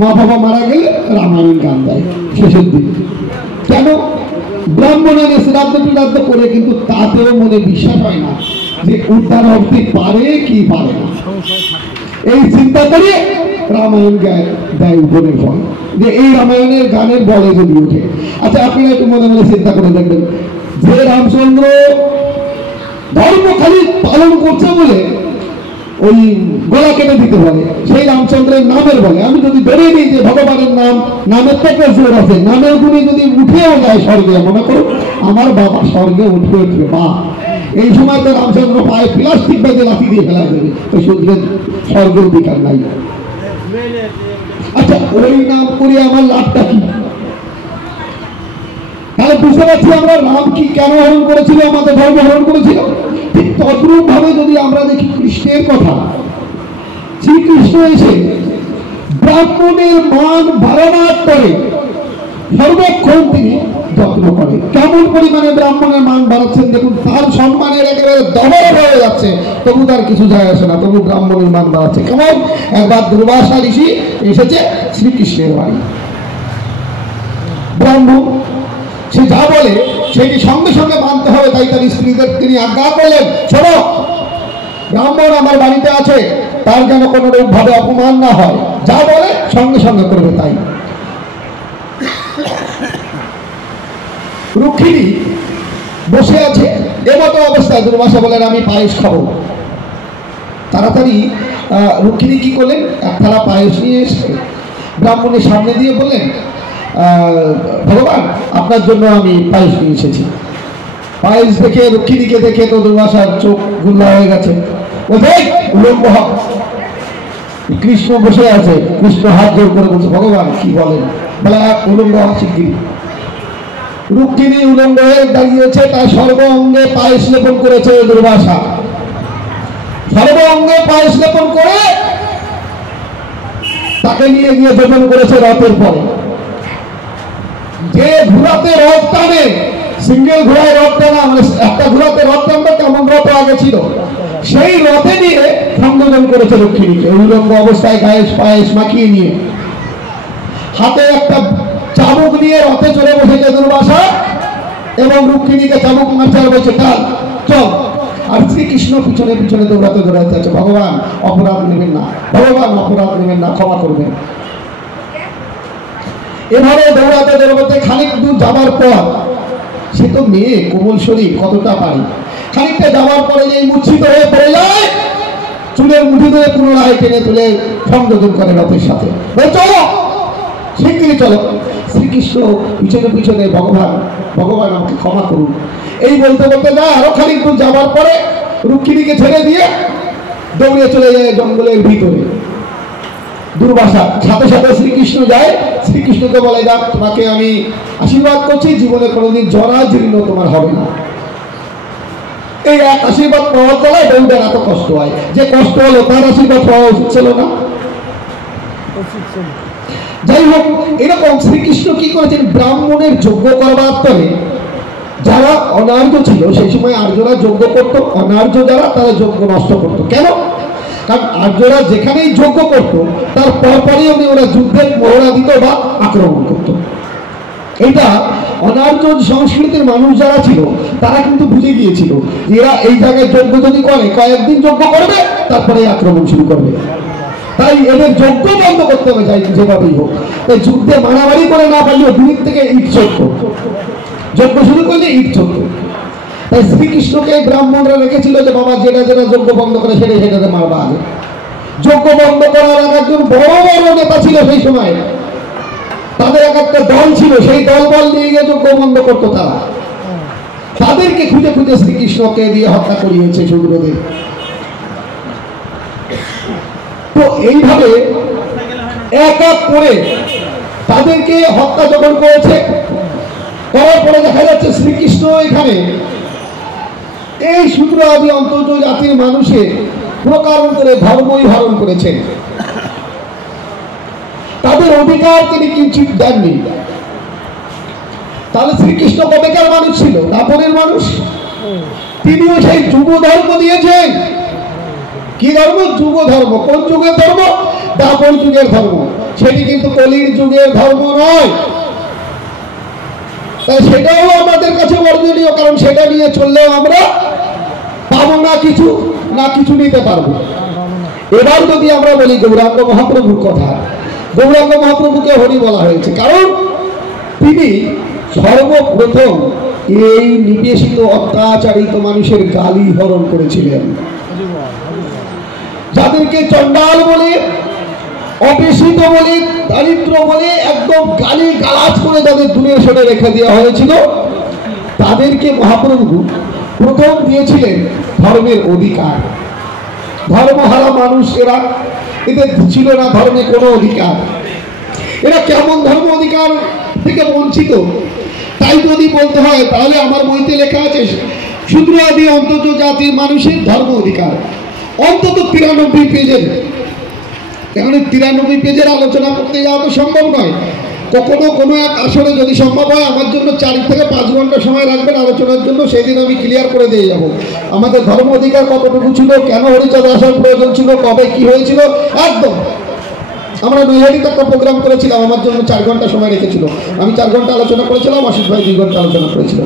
মা বাবা মারা গেলে রামায়ণ গান দেয় শেষের দিন। কেন? ব্রাহ্মণের শ্রাদ্ধ বিরাদ্ধ করে, কিন্তু তাতেও মনে বিশ্বাস হয় না যে উদ্ধার হতে পারে কি পারে না। এই চিন্তা করে রামায়ণ গায় দেয় উপরের ফল, যে এই রামায়ণের গানের বলে যদি ওঠে। আচ্ছা, আপনারা একটু মনে মনে চিন্তা করে দেখবেন, যে রামচন্দ্র ধর্ম খালি পালন করছে বলে ওই গলা কেটে দিতে বলে, সেই রামচন্দ্রের নামের বলে। আমি যদি ধরে নিই যে ভগবানের নামের থেকে জোর আছে, নামের গুণে যদি উঠেও যায় স্বর্গে, মনে করো আমার বাবা স্বর্গে উঠবে উঠবে, বা এই সময় তো রামচন্দ্র পায়ে প্লাস্টিক ব্যাগে লাঠি দিয়ে ফেলা যাবে, ওই সূর্যের স্বর্গের অধিকার নাই। আচ্ছা, ওই নাম করে আমার লাভটা কি? তাহলে বুঝতে পারছি আমরা রাম কি কেন হরণ করেছিল, আমাদের ধর্ম হরণ করেছিল। ঠিক তদ্রূপ ভাবে যদি আমরা দেখি কৃষ্ণের কথা, শ্রীকৃষ্ণ এসে ব্রাহ্মণের মান বাড়ানোর করে সর্বক্ষণ তিনি যত্ন করে। কেমন পরিমাণে ব্রাহ্মণের মান বাড়াচ্ছেন দেখুন, তার সম্মানের একেবারে দমন হয়ে যাচ্ছে, তবু তার কিছু যায় আসে না, তবু ব্রাহ্মণের মান বাড়াচ্ছে। কেমন? একবার দুর্বাসা ঋষি এসেছে শ্রীকৃষ্ণের বাড়ি, ব্রাহ্মণ সে যা বলে সেটি সঙ্গে সঙ্গে মানতে হবে, তাই তার স্ত্রীদের তিনি আজ্ঞা করলেন, শোনো, ব্রাহ্মণ আমার বাড়িতে আছে, তার যেন কোনো রূপ ভাবে অপমান না হয়, যা বলে সঙ্গে সঙ্গে করবে। তাই রুক্মিণী বসে আছে, এমতো অবস্থায় দুর্বাসা বলেন আমি পায়েস খাবো। তাড়াতাড়ি রুক্মিণী কি করলেন, এক থালা পায়েস নিয়ে এসে ব্রাহ্মণের সামনে দিয়ে বললেন, ভগবান আপনার জন্য আমি পায়েস নিয়ে এসেছি। পায়েস দেখে রুক্মিণীকে দেখে তো দুর্বাসার চোখ গুল্লা হয়ে গেছে। ও দেখ উলঙ্গ হ, কৃষ্ণ বসে আছে, কৃষ্ণ হাত জোর করে বলছে ভগবান কি বলেন, বলে উলঙ্গ হ শিগগিরি। রুক্মিণী উলঙ্গ হয়ে দাঁড়িয়েছে, তার সর্ব অঙ্গে পায়েস লেপন করেছে দুর্বাসা, সর্ব অঙ্গে পায়েস লেপন করে তাকে নিয়ে গিয়ে যোজন করেছে রথের পরে। যে ঘোড়াতে রথ টানে, সিঙ্গেল ঘোড়ায় রথ টানা, মানে একটা ঘোড়াতে রথ টানবে তেমন রথ আগে ছিল, সেই রথে নিয়ে সংযোজন করেছে রুক্মিণীকে উলঙ্গ অবস্থায়, গায়ে পায়েস মাখিয়ে নিয়ে, হাতে একটা চাবুক নিয়ে রথে চলে বসেছে দুর্বাসা, এবং রুক্মিণীকে চাবুক মারছে আর বলছে চল চল। আর শ্রীকৃষ্ণ পিছনে পিছনে দৌড়াতে দৌড়াতে আছে, ভগবান অপরাধ নেবেন না, ভগবান অপরাধ নেবেন না, ক্ষমা করবেন। এভাবে দৌড়াতে দৌড়াতে খানিক দূর যাবার পর, সে তো মেয়ে কোমল শরীর, কতটা পারে, খানিকটা যাওয়ার পরে যে মূর্ছিত হয়ে পড়ে যায়, চুলের মুঠি ধরে পুনরায় টেনে তুলে সংযোজন করে রথের সাথে, চলো শিগগিরি চলো। শ্রীকৃষ্ণ পিছনে পিছনে ভগবান ভগবান আমাকে ক্ষমা করুন, এই বলতে বলতে না, আরো খানিক দূর যাওয়ার পরে রুক্মিণীকে ছেড়ে দিয়ে দৌড়ে চলে যায় জঙ্গলের ভিতরে। দুর্বাসা সাথে সাথে শ্রীকৃষ্ণ যায়, শ্রীকৃষ্ণকে বলে যাক তোমাকে আমি আশীর্বাদ করছি, জীবনে কোনোদিন জরা জীর্ণ তোমার হবে না। এই এক আশীর্বাদ পাওয়ার ফলে বউদের এত কষ্ট হয়, যে কষ্ট হলো তার আশীর্বাদ পাওয়া উচিত ছিল না। যাই হোক, এরকম শ্রীকৃষ্ণ কি করেছেন, ব্রাহ্মণের যজ্ঞ করবার পরে যারা অনার্য ছিল, সেই সময় আর্যরা যজ্ঞ করত, অনার্য যারা তারা যজ্ঞ নষ্ট করত। কেন? কারণ আর্যরা যেখানেই যজ্ঞ করত তার পরপরই ওরা যুদ্ধের মহড়া দিত বা আক্রমণ করত। এটা অনার্য সংস্কৃতির মানুষ যারা ছিল তারা কিন্তু বুঝে গিয়েছিল, এরা এই জায়গায় যজ্ঞ যদি করে কয়েকদিন যজ্ঞ করবে, তারপরে আক্রমণ শুরু করবে, তাই এদের যজ্ঞ বন্ধ করতে হবে যাই যেভাবেই হোক। তাই যুদ্ধে মারামারি করে না পারলেও দূর থেকে ইট ছড়ত, যজ্ঞ শুরু করলে ইট ছড়ত। তাই শ্রীকৃষ্ণকে ব্রাহ্মণরা রেখেছিল যে বাবা যেটা যেটা যজ্ঞ বন্ধ করে সেটাতে মারবা আগে। যজ্ঞ বন্ধ করার একজন বড় বড় নেতা ছিল সেই সময়, তাদের একটা দল ছিল, সেই দল বল নিয়ে গিয়ে যজ্ঞ বন্ধ করতো তারা। তাদেরকে খুঁজে খুঁজে শ্রীকৃষ্ণকে দিয়ে হত্যা করিয়েছে শূদ্রদের। তো এইভাবে এক এক করে তাদেরকে হত্যা যখন করেছে, করার পরে দেখা যাচ্ছে শ্রীকৃষ্ণ এখানে এই শূদ্র আদি অন্তর্জ জাতির মানুষের প্রকারণ করে ধর্মই হরণ করেছেন। তাদের অধিকার তিনি কিঞ্চিত দেননি। তাহলে শ্রীকৃষ্ণ কবেকার মানুষ ছিল? দাপরের মানুষ। তিনিও সেই যুগ ধর্ম দিয়েছেন। কি ধর্ম? যুগ ধর্ম। কোন যুগের ধর্ম? দাপর যুগের ধর্ম। সেটি কিন্তু কলির যুগের ধর্ম নয়। তাই সেটাও আমাদের কাছে বর্জনীয়, কারণ সেটা নিয়ে চললেও আমরা পাবো না কিছু, না কিছু নিতে পারবো। এবার যদি আমরা বলি গৌরাঙ্গ মহাপ্রভুর কথা, গৌরাঙ্গ মহাপ্রভুকে হরি বলা হয়েছে কারণ তিনি সর্বপ্রথম এই নিবেশিত অত্যাচারিত মানুষের গালি হরণ করেছিলেন। যাদেরকে চণ্ডাল বলে, অপেশিত বলে, দারিদ্র বলে একদম গালি গালাজ করে যাদের দূরে সরে রেখে দেওয়া হয়েছিল, তাদেরকে মহাপ্রভু প্রথম দিয়েছিলেন ধর্মের অধিকার। ধর্মহারা মানুষ এরা, এদের ছিল না ধর্মে কোনো অধিকার। এরা কেমন ধর্ম অধিকার থেকে বঞ্চিত তাই যদি বলতে হয়, তাহলে আমার বইতে লেখা আছে শূদ্র আদি অন্তর্জ জাতির মানুষের ধর্ম অধিকার অন্তত 93 পেজের। এখানে 93 পেজের আলোচনা করতে যাওয়া তো সম্ভব নয়। কখনো কোনো এক আসরে যদি সম্ভব হয় আমার জন্য 4 থেকে 5 ঘন্টা সময় রাখবেন আলোচনার জন্য, সেই দিন আমি ক্লিয়ার করে দিয়ে যাব আমাদের ধর্ম অধিকার কতটুকু ছিল, কেন হরিচাঁদ আসার প্রয়োজন ছিল, কবে কি হয়েছিল একদম। আমরা নৈহাটিতে একটা প্রোগ্রাম করেছিলাম, আমার জন্য 4 ঘন্টা সময় রেখেছিল। আমি 4 ঘন্টা আলোচনা করেছিলাম, আশিস ভাই 2 ঘন্টা আলোচনা করেছিল।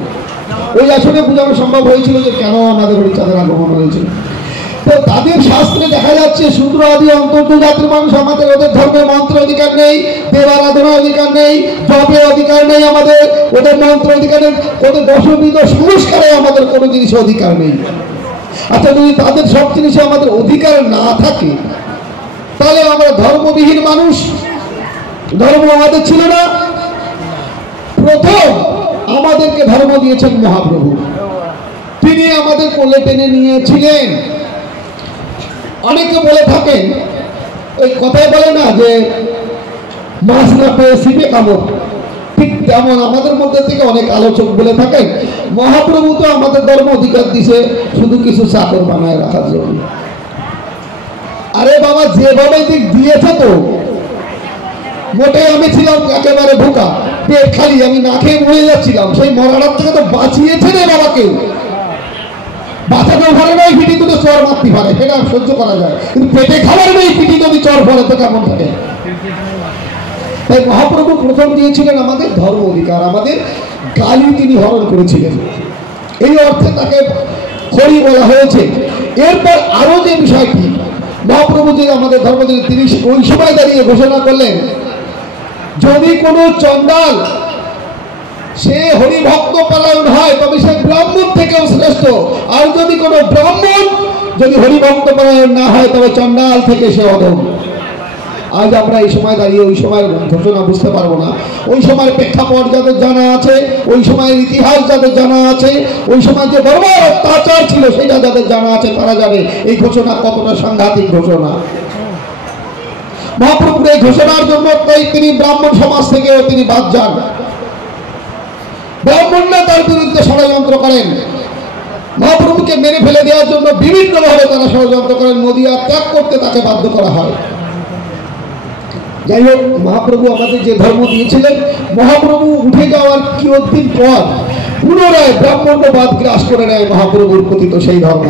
ওই আসনে বোঝানো সম্ভব হয়েছিল যে কেন আমাদের হরিচাঁদের আগমন হয়েছিল। তো তাদের শাস্ত্রে দেখা যাচ্ছে শূদ্র আদি অন্তর্জ জাতির মানুষ, আমাদের ওদের ধর্মের মন্ত্র অধিকার নেই, দেব আরাধনার অধিকার নেই, জপের অধিকার নেই, আমাদের ওদের মন্ত্র অধিকার নেই, ওদের দশবিধ সংস্কারে আমাদের কোনো জিনিসের অধিকার নেই। আচ্ছা, যদি তাদের সব জিনিসে আমাদের অধিকার না থাকে তাহলে আমরা ধর্মবিহীন মানুষ, ধর্ম আমাদের ছিল না। প্রথম আমাদেরকে ধর্ম দিয়েছেন মহাপ্রভু, তিনি আমাদের কোলে টেনে নিয়েছিলেন। অনেকে বলে থাকেন, ওই কথায় বলে না যে মাছ না পেয়ে ছিপে কামড়, ঠিক তেমন আমাদের মধ্যে থেকে অনেক আলোচক বলে থাকেন মহাপ্রভু তো আমাদের ধর্ম অধিকার দিছে শুধু কিছু চাকর বানায় রাখার জন্য। আরে বাবা, যেভাবে দিক দিয়েছে তো মোটে আমি ছিলাম একেবারে ভুকা, পেট খালি, আমি না খেয়ে মরে যাচ্ছিলাম। সেই মরাটার থেকে তো বাঁচিয়েছে রে বাবা কেউ। বাঁচাতেও পারে না, এই পিঠি তুলে চর মারতে পারে, সেটা সহ্য করা যায়, কিন্তু পেটে খাবার নেই, পিঠি যদি চর পড়ে তো কেমন থাকে। তাই মহাপ্রভু প্রথম দিয়েছিলেন আমাদের ধর্ম অধিকার, আমাদের গালি তিনি হরণ করেছিলেন, এই অর্থে তাকে হরি বলা হয়েছে। এরপর আরো যে বিষয়টি মহাপ্রভু যে আমাদের ধর্ম দিলেন, তিনি ওই সময় দাঁড়িয়ে ঘোষণা করলেন যদি কোনো চণ্ডাল সে হরিভক্ত পরায়ণ হয় তবে সে ব্রাহ্মণ থেকেও শ্রেষ্ঠ, আর যদি কোনো ব্রাহ্মণ যদি হরিভক্ত পরায়ণ না হয় তবে চণ্ডাল থেকে সে অধম। আজ আমরা এই সময় দাঁড়িয়ে ওই সময়ের ঘোষণা বুঝতে পারবো না। ওই সময়ের প্রেক্ষাপট যাদের জানা আছে, ওই সময়ের ইতিহাস যাদের জানা আছে, ওই সময় যে বর্বর অত্যাচার ছিল সেটা যাদের জানা আছে তারা জানে এই ঘোষণা কতটা সাংঘাতিক ঘোষণা। মহাপ্রভুর এই ঘোষণার জন্য তিনি ব্রাহ্মণ সমাজ থেকেও তিনি বাদ যান। ব্রাহ্মণরা তার বিরুদ্ধে ষড়যন্ত্র করেন, মহাপ্রভুকে মেরে ফেলে দেওয়ার জন্য বিভিন্নভাবে তারা ষড়যন্ত্র করেন, নদিয়া ত্যাগ করতে তাকে বাধ্য করা হয়। যাই হোক, মহাপ্রভু আমাদের যে ধর্ম দিয়েছিলেন, মহাপ্রভু উঠে যাওয়ার কিয়দ্দিন পর পুনরায় ব্রাহ্মণ্যবাদ গ্রাস করে নেয় মহাপ্রভুর পতিত সেই ধর্ম।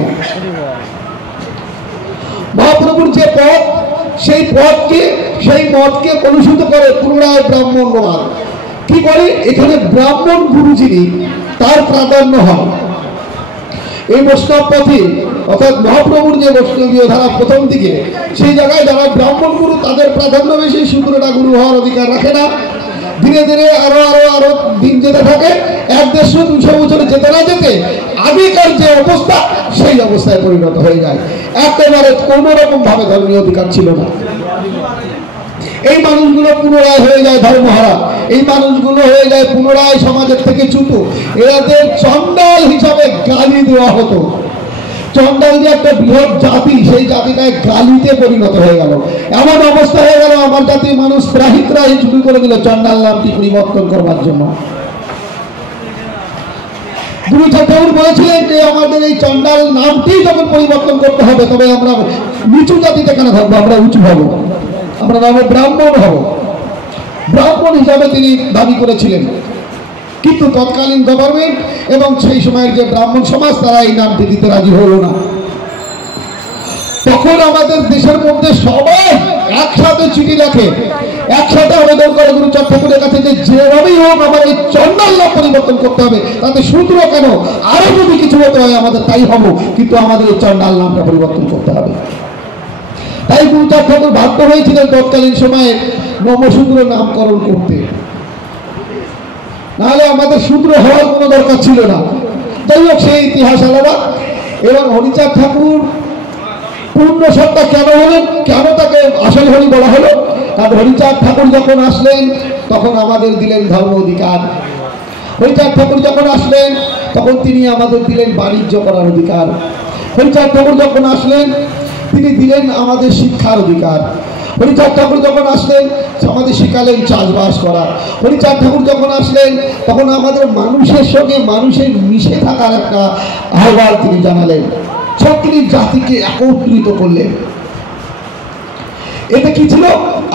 মহাপ্রভুর যে পথ, সেই পথকে, সেই মতকে কলুষিত করে পুনরায় ব্রাহ্মণ্যবাদ। কি করে? এখানে ব্রাহ্মণ গুরু যিনি তার প্রাধান্য হয় এই বৈষ্ণব পথে, অর্থাৎ মহাপ্রভুর যে বৈষ্ণবীয় ধারা প্রথম দিকে, সেই জায়গায় যারা ব্রাহ্মণ গুরু তাদের প্রাধান্য বেশি, শূদ্রটা গুরু হওয়ার অধিকার রাখে না। ধীরে ধীরে আরো আরো আরো দিন যেতে থাকে, 100-200 বছরে যেতে না যেতে আগেকার যে অবস্থা সেই অবস্থায় পরিণত হয়ে যায়। একেবারে কোনো রকম ভাবে ধর্মীয় অধিকার ছিল না। এই মানুষগুলো পুনরায় হয়ে যায় ধর্মহারা, এই মানুষগুলো হয়ে যায় পুনরায় সমাজের থেকে চ্যুত। এদের চণ্ডাল হিসাবে গালি দেওয়া হতো। চণ্ডাল যে একটা বৃহৎ জাতি, সেই জাতিটায় গালিতে পরিণত হয়ে গেল। এমন অবস্থা হয়ে গেল আমার জাতির মানুষ ত্রাহি ত্রাহি ছুটি করে দিল চণ্ডাল নামটি পরিবর্তন করবার জন্য। গুরুচাঁদ ঠাকুর বলেছিলেন যে আমাদের এই চণ্ডাল নামটি যখন পরিবর্তন করতে হবে, তবে আমরা নিচু জাতিতে কেন থাকবো, আমরা উঁচু হব, আমরা নামে ব্রাহ্মণ হব। ব্রাহ্মণ হিসাবে তিনি দাবি করেছিলেন, কিন্তু তৎকালীন গভর্নমেন্ট এবং সেই সময়ের যে ব্রাহ্মণ সমাজ তারা এই নামটি দিতে রাজি হলো না। তখন আমাদের দেশের মধ্যে সবাই একসাথে চিঠি লেখে, একসাথে আবেদন করে গুরুচাঁদ ঠাকুরের কাছে যে যেভাবেই হোক আমার এই চণ্ডাল নাম পরিবর্তন করতে হবে, তাতে শূদ্র কেন, আরো যদি কিছু হতে হয় আমাদের তাই হবো, কিন্তু আমাদের এই চণ্ডাল নামটা পরিবর্তন করতে হবে। তাই গুরুচাঁদ ঠাকুর বাধ্য হয়েছিলেন তৎকালীন সময়ে নমশূদ্র নামকরণ করতে, নাহলে আমাদের শূদ্র হওয়ার কোনো দরকার ছিল না। যাই হোক, সেই ইতিহাস আলাদা। এবং হরিচাঁদ ঠাকুর পূর্ণ সত্তা কেন হলেন, কেন তাকে আসল হরি বলা হলো? কারণ হরিচাঁদ ঠাকুর যখন আসলেন তখন আমাদের দিলেন ধর্ম অধিকার। হরিচাঁদ ঠাকুর যখন আসলেন তখন তিনি আমাদের দিলেন বাণিজ্য করার অধিকার। হরিচাঁদ ঠাকুর যখন আসলেন তিনি দিলেন আমাদের শিক্ষার অধিকার। হরিচাঁদ ঠাকুর যখন আসলেন আমাদের শিখালেন চাষবাস করা। হরিচাঁদ ঠাকুর যখন আসলেন তখন আমাদের মানুষের সঙ্গে মানুষের মিশে থাকার একটা আহ্বান তিনি জানালেন, সকল জাতিকে একত্রিত করলেন। এটা কি ছিল?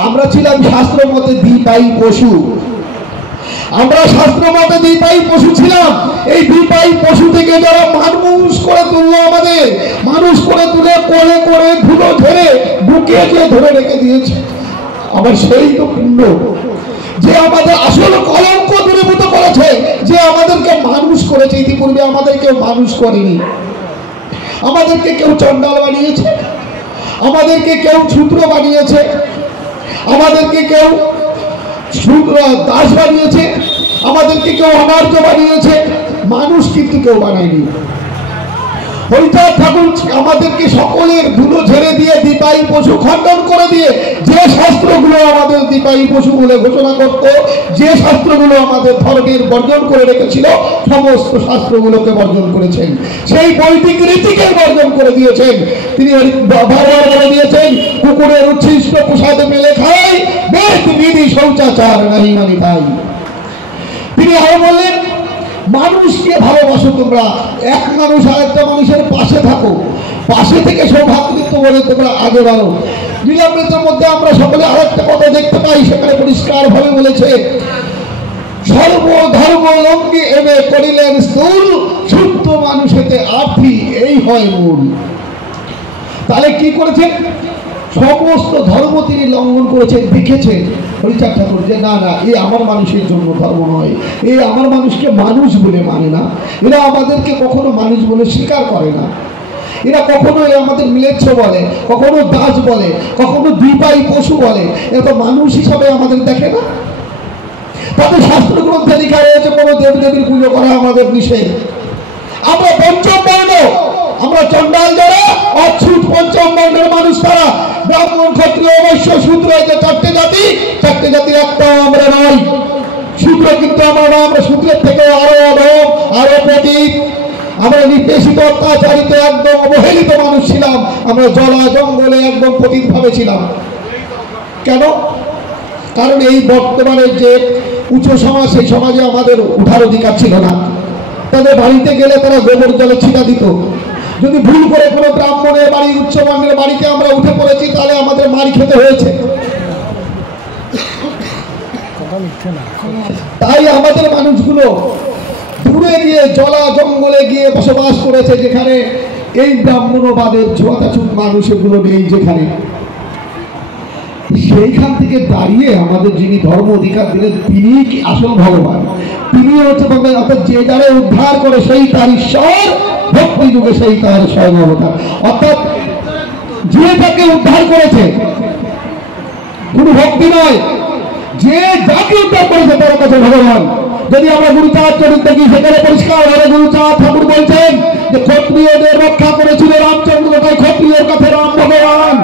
আমরা ছিলাম শাস্ত্র মতে দ্বিপায়ী পশু, আমরা শাস্ত্র মতে দ্বিপায়ী পশু ছিলাম। এই দ্বিপায়ী পশু থেকে যারা মানুষ করে তুললো, আমাদের মানুষ করে তুলে কোলে করে ধুলো ধরে বুকে যে ধরে রেখে দিয়েছে, আবার সেই তো পুণ্য যে আমাদের আসল কলঙ্ক দূরীভূত করেছে, যে আমাদেরকে মানুষ করেছে। ইতিপূর্বে আমাদেরকে মানুষ করেনি, আমাদেরকে কেউ চণ্ডাল বানিয়েছে, আমাদেরকে কেউ শূদ্র বানিয়েছে, আমাদেরকে কেউ শূদ্র দাস বানিয়েছে, আমাদেরকে কেউ অনার্য বানিয়েছে, মানুষ কিন্তু কেউ বানায়নি। হরিচাঁদ ঠাকুর আমাদেরকে সকলের ধুলো ঝেড়ে দিয়ে দ্বিপায়ী পশু খণ্ডন করে দিয়ে যে শাস্ত্রগুলো আমাদের দ্বিপায়ী পশু বলে ঘোষণা করত, যে শাস্ত্রগুলো আমাদের ধর্মের বর্জন করে রেখেছিল, সমস্ত শাস্ত্রগুলোকে বর্জন করেছেন। সেই বৈদিক রীতিকে বর্জন করে দিয়েছেন। তিনি বারবার বলে দিয়েছেন, কুকুরের উচ্ছিষ্ট প্রসাদে মেলে খাই, বেদ বিধি শৌচাচার নাহি মানি তাই। তিনি আরো বললেন, মানুষকে ভালোবাসো তোমরা, এক মানুষ আরেকটা মানুষের পাশে থাকো, পাশে থেকে সৌভাতৃত্ব বলে তোমরা আগে বাড়ো। লীলামৃতের মধ্যে আমরা সকলে আরেকটা কথা দেখতে পাই, সেখানে পরিষ্কার ভাবে বলেছে, সর্বধর্ম লঙ্ঘি এনে করিলেন স্থূল, শুদ্ধ মানুষেতে আপনি এই হয় মূল। তাহলে কি করেছেন? সমস্ত ধর্ম তিনি লঙ্ঘন করেছেন। দেখেছেন হরিচাঁদ ঠাকুর যে না না, এ আমার মানুষের জন্য ধর্ম নয়, এ আমার মানুষকে মানুষ বলে মানে না, এরা আমাদেরকে কখনো মানুষ বলে স্বীকার করে না, এরা কখনো আমাদের মিলেচ্ছ বলে, কখনো দাস বলে, কখনো দ্বিপায়ী পশু বলে, এরা তো মানুষ হিসাবে আমাদের দেখে না। তাদের শাস্ত্র গ্রন্থে লেখা রয়েছে কোনো দেবদেবীর পুজো করা আমাদের নিষেধ। আমরা পঞ্চম বর্ণ, আমরা চণ্ডাল যারা অচ্ছুত পঞ্চম বর্ণের মানুষ, তারা ব্রাহ্মণ ক্ষত্রিয় বৈশ্য শূদ্র, এই যে চারটে জাতি, চারটে জাতির একটাও আমরা নয়। শূদ্র কিন্তু আমরা না, আমরা শূদ্রের থেকে আরো অধম, আরো পতিত, আমরা নির্দেশিত অত্যাচারিত একদম অবহেলিত মানুষ ছিলাম। আমরা জলা জঙ্গলে একদম পতিত ভাবে ছিলাম। কেন? কারণ এই বর্তমানের যে উচ্চ সমাজ, সেই সমাজে আমাদের উঠার অধিকার ছিল না। তাদের বাড়িতে গেলে তারা গোবর জলে ছিটা দিত। যদি ভুল করে কোনো ব্রাহ্মণের বাড়ি, উচ্চ বর্ণের বাড়িতে আমরা উঠে পড়েছি, তাহলে আমাদের মারি খেতে হয়েছে। তাই আমাদের মানুষগুলো দূরে গিয়ে জলা জঙ্গলে গিয়ে বসবাস করেছে, যেখানে এই ব্রাহ্মণবাদের ছোঁয়াছুত মানুষ এগুলো নেই। যেখানে সেইখান থেকে দাঁড়িয়ে আমাদের যিনি ধর্ম অধিকার দিলেন, তিনি কি আসল ভগবান? তিনি হচ্ছে ভগবান। অর্থাৎ যে যারা উদ্ধার করে সেই তার ঈশ্বর, ভক্তি যুগে সেই তার স্বয়ং অবতার। অর্থাৎ যে তাকে উদ্ধার করেছে, কোনো ভক্তি নয়, যে যাকে উদ্ধার করেছে তার কাছে ভগবান। যদি আমরা গুরুচাঁদ চরিত্র দেখি, সেখানে পরিষ্কার ভাবে গুরুচাঁদ ঠাকুর বলছেন যে ক্ষত্রিয়দের রক্ষা করেছিল রামচন্দ্র, তাই ক্ষত্রিয়র কাছে রাম ভগবান।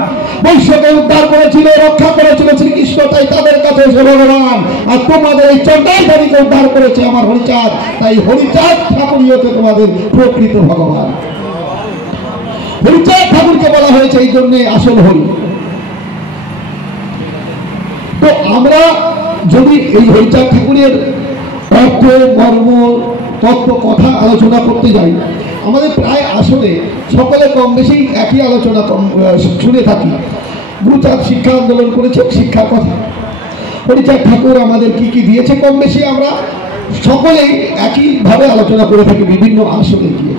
বৈশ্যকে উদ্ধার করেছিল, রক্ষা করেছিল শ্রীকৃষ্ণ, তাই তাদের কাছে সে ভগবান। আর তোমাদের এই চণ্ডালধারীকে উদ্ধার করেছে আমার হরিচাঁদ, তাই হরিচাঁদ ঠাকুরই হচ্ছে তোমাদের প্রকৃত ভগবান। হরিচাঁদ ঠাকুরকে বলা হয়েছে এই জন্যে আসল হরি। তো আমরা যদি এই হরিচাঁদ ঠাকুরের অর্থ, মর্ম, তত্ত্ব কথা আলোচনা করতে যাই, আমাদের প্রায় আসলে সকলে কম বেশি একই আলোচনা শুনে থাকি। গুরুচাঁদ শিক্ষা আন্দোলন করেছে, শিক্ষার কথা। হরিচাঁদ ঠাকুর আমাদের কি কি দিয়েছে, কম বেশি আমরা সকলেই একইভাবে আলোচনা করে থাকি বিভিন্ন আসনে গিয়ে।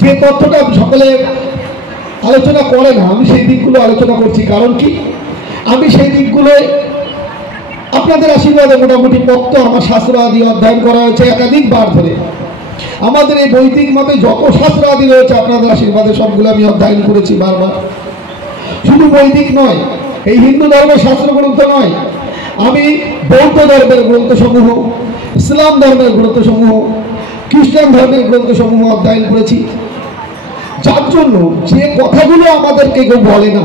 যে তথ্যটা সকলে আলোচনা করে না, আমি সেই দিকগুলো আলোচনা করছি। কারণ কি, আমি সেই দিকগুলো আপনাদের আশীর্বাদে মোটামুটি পক্ত আমার শাস্ত্রাদি অধ্যয়ন করা হয়েছে একাধিকবার ধরে। আমাদের এই বৈদিক মতে যত শাস্ত্রাদি রয়েছে আপনাদের আশীর্বাদে সবগুলো আমি অধ্যয়ন করেছি বারবার। শুধু বৈদিক নয়, এই হিন্দু ধর্মের শাস্ত্র গ্রন্থ নয়, আমি বৌদ্ধ ধর্মের গ্রন্থসমূহ, ইসলাম ধর্মের গ্রন্থসমূহ, খ্রিস্টান ধর্মের গ্রন্থসমূহ অধ্যয়ন করেছি। যার জন্য যে কথাগুলো আমাদেরকে কেউ বলে না,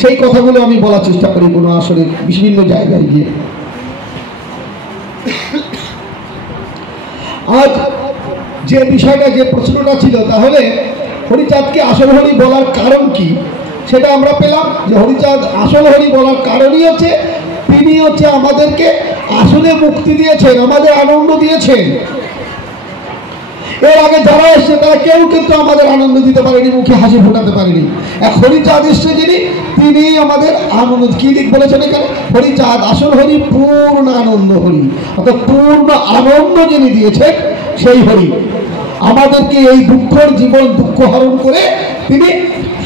সেই কথাগুলো আমি বলার চেষ্টা করি কোনো আসলে বিভিন্ন জায়গায় গিয়ে। আজ যে বিষয়টা, যে প্রশ্নটা ছিল, তাহলে হরিচাঁদকে আসল হরি বলার কারণ কি, সেটা আমরা পেলাম। যে হরিচাঁদ আসল হরি বলার কারণই হচ্ছে তিনি হচ্ছে আমাদেরকে আসলে মুক্তি দিয়েছেন, আমাদের আনন্দ দিয়েছেন। এর আগে যারা এসছে তারা কেউ কিন্তু আমাদের আনন্দ দিতে পারেনি, মুখে হাসি ফোটাতে পারেনি। এক হরিচাঁদ এসছে যিনি, তিনি আমাদের আনন্দ। কি দিক বলেছেন এখানে, হরিচাঁদ আসল হরি, পূর্ণ আনন্দ হরি, অর্থাৎ পূর্ণ আনন্দ যিনি দিয়েছেন সেই হরি। আমাদেরকে এই দুঃখের জীবন দুঃখ হরণ করে তিনি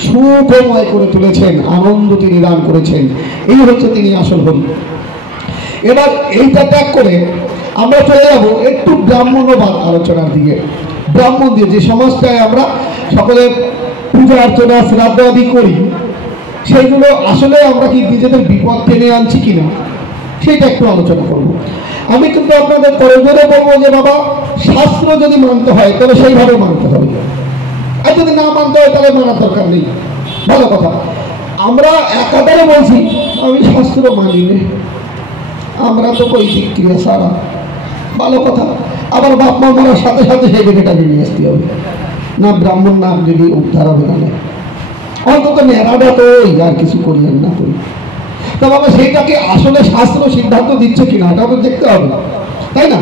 সুখময় করে তুলেছেন, আনন্দ তিনি দান করেছেন। এই হচ্ছে তিনি আসল হরি। এবার এইটা ত্যাগ করে আমরা চলে যাব একটু ব্রাহ্মণ্যবাদ আলোচনার দিকে। ব্রাহ্মণ দিয়ে যে সমাজটায় আমরা সকলে পূজা অর্চনা শ্রাদ্ধ আদি করি, সেইগুলো আসলে আমরা কি নিজেদের বিপদ টেনে আনছি কিনা, সেটা একটু আলোচনা করব। আমি কিন্তু আপনাদের করজোরে বলবো যে বাবা, শাস্ত্র যদি মানতে হয় তাহলে সেইভাবে মানতে হবে, আর যদি না মানতে হয় তাহলে মানার দরকার নেই। ভালো কথা। আমরা একাধারে বলছি আমি শাস্ত্র মানি না, আমরা তো বৈদিক ক্রিয়া সারা। ভালো কথা। আবার বাপ মা মারার সাথে সাথে সেই বেটাকে নিয়ে আসতে হবে, না ব্রাহ্মণ নাম যদি উদ্ধার হবে না, অন্তত নেড়াটা তো আর কিছু করিয়েন না করি। তা বাবা, সেইটাকে আসলে শাস্ত্র সিদ্ধান্ত দিচ্ছে কিনা এটা আমাদের দেখতে হবে, তাই না?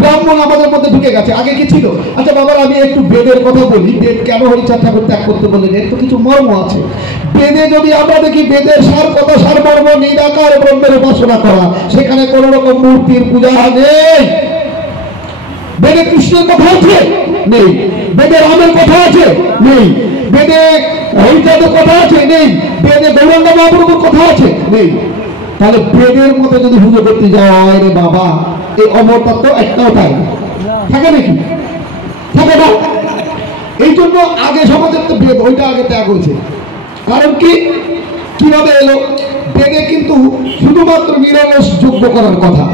ব্রাহ্মণ আমাদের মধ্যে ঢুকে গেছে। আগে কি ছিল? আচ্ছা বাবা, আমি একটু বেদের কথা বলি। বেদ কেন হরিচাঁদ ঠাকুর ত্যাগ করতে বললেন, এর তো কিছু মর্ম আছে। বেদে যদি আমরা দেখি, বেদের সার কথা, সারমর্ম নিরাকার ব্রহ্মের উপাসনা করা, সেখানে কোন রকম মূর্তির পূজা নেই। বেদে কৃষ্ণের কথা আছে? নেই। বেদে রামের কথা আছে? নেই। বেদে হরিচাঁদের কথা আছে? নেই। বেদে গৌরাঙ্গ মহাপ্রভুর কথা আছে? নেই। তাহলে বেদের মতো যদি পুজো করতে যাওয়া হয় রে বাবা, এই অমরতা তো একটাও থাকে নাকি? থাকে না। এই জন্য আগে সমাজের তো বেদ, ওইটা আগে ত্যাগ হয়েছে। কারণ কি, কিভাবে এলো? বেদে কিন্তু শুধুমাত্র নিরলস যজ্ঞ করার কথা,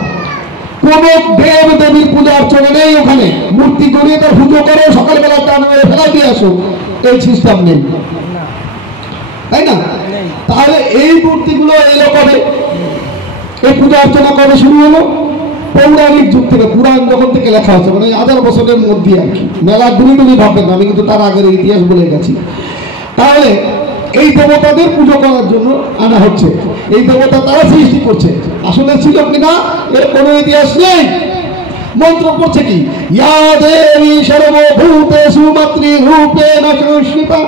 কোন দেব দেবীর পূজা অর্চনা নেই। ওখানে মূর্তি গড়িয়ে তার পুজো করো, সকালবেলা টান মেরে ফেলা দিয়ে আসো, এই সিস্টেম নেই, তাই না? তাহলে এই মূর্তিগুলো এলো কবে? এই পূজা অর্চনা কবে শুরু হলো? পৌরাণিক যুগ থেকে, পুরাণ যখন থেকে লেখা হচ্ছে, মানে 1000 বছরের মধ্যে আর কি। মেলা দূরে ভাববেন না, আমি কিন্তু তার আগের ইতিহাস বলে গেছি। তাহলে এই দেবতাদের পুজো করার জন্য আনা হচ্ছে। এই দেবতা তারা সৃষ্টি করছে, আসলে ছিল কিনা এর কোনো ইতিহাস নেই। মন্ত্র করছে কি, ইয়া দেবী সর্বভূতেষু মাতৃরূপেণ সংস্থিতা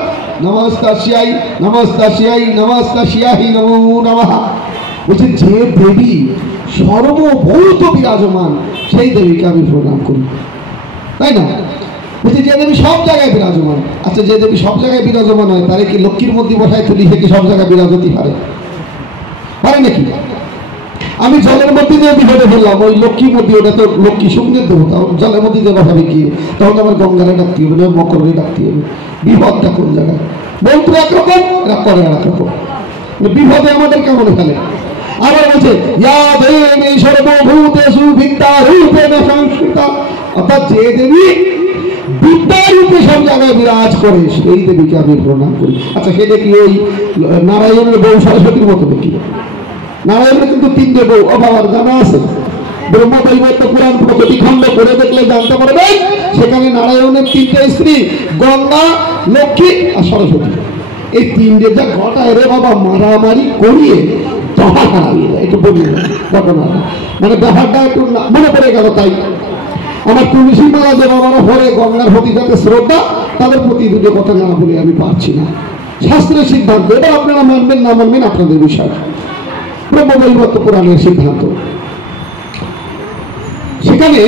নমস্তাস্যাই নমস্তাস্যাই নমস্তাস্যাহি নমো নমঃ। বলছে যে দেবী সর্বভূত বিরাজমান, সেই দেবীকে আমি প্রণাম করি, তাই না? বলছে যে দেবী সব জায়গায় বিরাজমান। আচ্ছা, যে দেবী সব জায়গায় বিরাজমান হয়, তারে কি লক্ষ্মীর মধ্যে বসায় তুলি, সে কি সব জায়গায় বিরাজতি পারে নাকি? আমি জলের মধ্যে দিয়ে বিপদে ফেললাম, ওই লক্ষ্মীর মধ্যে, ওটা তো লক্ষ্মী শুকনের দেবতা, জলের মধ্যে দিয়ে বসাবে গিয়ে, তখন আমার গঙ্গারে ডাকতে হবে, মকরে ডাকতে হবে। বিপদটা কোন জায়গায়? মন্ত্র একরকম, এরা করে আর একরকম। বিপদে আমাদের কেমন ফেলে। আবার বলছে ইয়া দেবী সর্বভূতেষু বিদ্যারূপেণ সংস্থিতা, অর্থাৎ যে দেবী বিদ্যারূপে সব জায়গায় বিরাজ করে, সেই দেবীকে আমি প্রণাম করি। আচ্ছা, সেটা কি ওই নারায়ণের বউ সরস্বতীর মতো নাকি? নারায়ণের কিন্তু 3টে বউ, অভাবার জানা আছে। ব্রহ্মদৈবত্য পুরাণ প্রকৃতি খণ্ড করে দেখলে জানতে পারবেন, সেখানে নারায়ণের 3টে স্ত্রী, গঙ্গা, লক্ষ্মী আর সরস্বতী। এই 3টে যা ঘটায় রে বাবা, মারামারি করিয়ে একটু বলি ঘটনা, মানে ব্যাপারটা একটু মনে পড়ে গেল। তাই আমার তুলসী মালা যে বাবারা ভরে গঙ্গার প্রতি যাতে শ্রদ্ধা, তাদের প্রতি দুটো কথা না বলে আমি পারছি না। শাস্ত্রের সিদ্ধান্ত, এবার আপনারা মানবেন না মানবেন আপনাদের বিষয়, ব্রহ্মবৈবর্ত পুরাণের সিদ্ধান্ত। সেখানে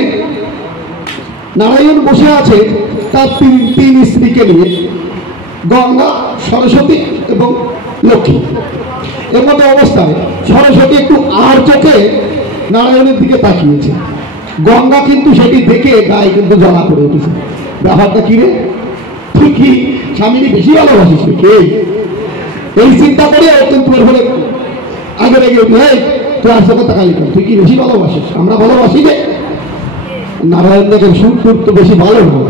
নারায়ণ বসে আছে তার তিন স্ত্রীকে নিয়ে, গঙ্গা, সরস্বতী এবং লক্ষ্মী। এর মধ্যে অবস্থায় সরস্বতী একটু আর চোখে নারায়ণের দিকে তাকিয়েছে, গঙ্গা কিন্তু সেটি দেখে গায়ে কিন্তু জ্বলা করে উঠেছে। ব্যাপারটা কি রে, তুই কি স্বামীকে বেশি ভালোবাসিস কে? এই চিন্তা করে ও কিন্তু এর ফলে আগে রেগে উঠে, তুই আর চোখে তাকালি কেন, তুই কি বেশি ভালোবাসিস? আমরা ভালোবাসি রে। নারায়ণ দেখেন সুর তো বেশি ভালো না,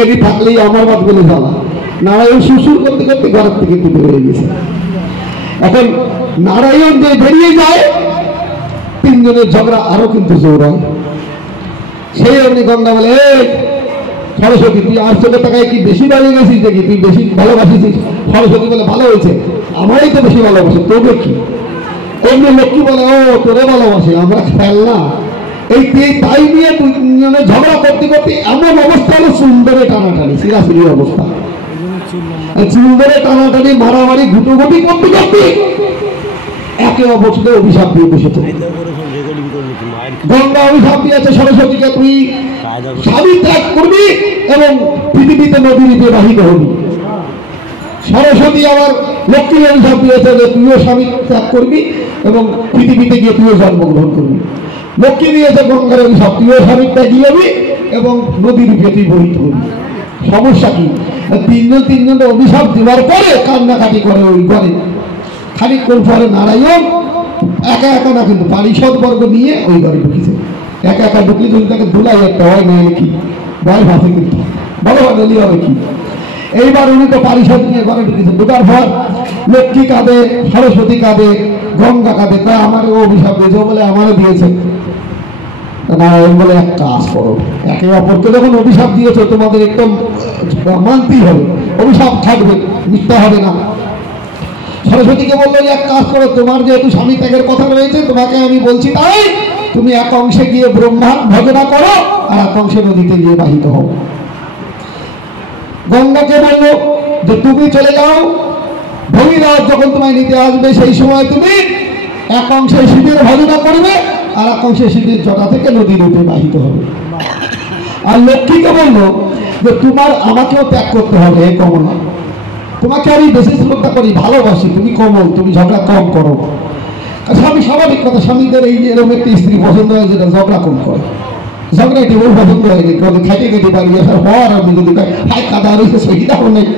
এটি থাকলেই আমার বাদ বলে জ্বালা। নারায়ণ সুর করতে করতে ঘরের থেকে কিন্তু বেরিয়ে গেছে। এখন নারায়ণ যে বেরিয়ে যায়, তিনজনের ঝগড়া আরো কিন্তু জোর হয়। সেই অমনি গঙ্গা বলে, সরস্বতী তুই আর চোখে টাকায় কি বেশি দাঁড়িয়ে গেছিস দেখি, তুই বেশি ভালোবাসিস? সরস্বতী বলে ভালো হয়েছে, আমারই তো বেশি ভালোবাসে, তোকে কি? অমনি লক্ষ্মী বলে, ও তোরে ভালোবাসে, আমরা খেয়াল না। এই তাই নিয়ে তুই তিনজনে ঝগড়া করতে করতে এমন অবস্থা হলো সুন্দরে টানাটানি, সিরাসিরি অবস্থা, সুন্দরে টানাটানি, মারামারি, ঘুটোঘুটি করতে করতে একে অপরকে অভিশাপ দিয়ে বসেছে। গঙ্গা অভিশাপ দিয়েছে সরস্বতীকে, তুই স্বামী ত্যাগ করবি এবং পৃথিবীতে নদী রূপে বাহিত হবি। সরস্বতী আবার লক্ষ্মীর অভিশাপ দিয়েছে যে তুইও স্বামী ত্যাগ করবি এবং পৃথিবীতে গিয়ে তুইও জন্মগ্রহণ করবি। লক্ষ্মী দিয়েছে গঙ্গার অভিশাপ, তুইও স্বামী ত্যাগী হবি এবং নদী রূপে তুই বহিত হবি। সমস্যা কি, তিনজনের অভিশাপ দেওয়ার পরে কান্নাকাটি করে ওই ঘরে। খানিকক্ষণ পরে নারায়ণ একা একা না কিন্তু পারিষদ বর্গ নিয়ে ওই ঘরে ঢুকেছে। একা একা ঢুকলে যদি তাকে ধুলাই একটা হয় না কি ভয় ভাসে, কিন্তু বড় গলি হবে কি। এইবার উনি তো পারিষদ নিয়ে ঘরে ঢুকেছে। ঢুকার পর লক্ষ্মী কাঁদে, সরস্বতী কাঁদে, গঙ্গা কাঁদে, তা আমার অভিশাপ দিয়েছে বলে আমারও দিয়েছে। নারায়ণ বলে, এক কাজ করো, একে অপরকে যখন অভিশাপ দিয়েছো তোমাদের একদম মানতেই হবে, অভিশাপ থাকবে, মিথ্যা হবে না। সরস্বতীকে বললো, এক কাজ করো, তোমার যেহেতু স্বামী ত্যাগের কথা রয়েছে, তোমাকে আমি বলছি তাই তুমি এক অংশে গিয়ে ব্রহ্মা ভজনা করো আর এক অংশে নদীতে গিয়ে বাহিত হও। গঙ্গাকে বললো যে তুমি চলে যাও, ভগীরথ যখন তোমায় নিতে আসবে সেই সময় তুমি এক অংশে শিবের ভজনা করবে আর এক অংশে শিবের জটা থেকে নদী রূপে বাহিত হবে। আর লক্ষ্মীকে বললো যে তোমার আমাকেও ত্যাগ করতে হবে, কমলা, তোমাকে আমি বেশি শ্রদ্ধা করি, ভালোবাসি, তুমি কোমল, তুমি ঝগড়া কম করো। স্বামী স্বাভাবিক কথা, স্বামীদের এই এরকম একটি স্ত্রী পছন্দ হয় যেটা ঝগড়া কম করে। ঝগড়া এটি ওর পছন্দ হয়নি, খাইতে খেতে পারি আসার পর আপনি যদি হাই কাদা রয়েছে সহিদাও নেই,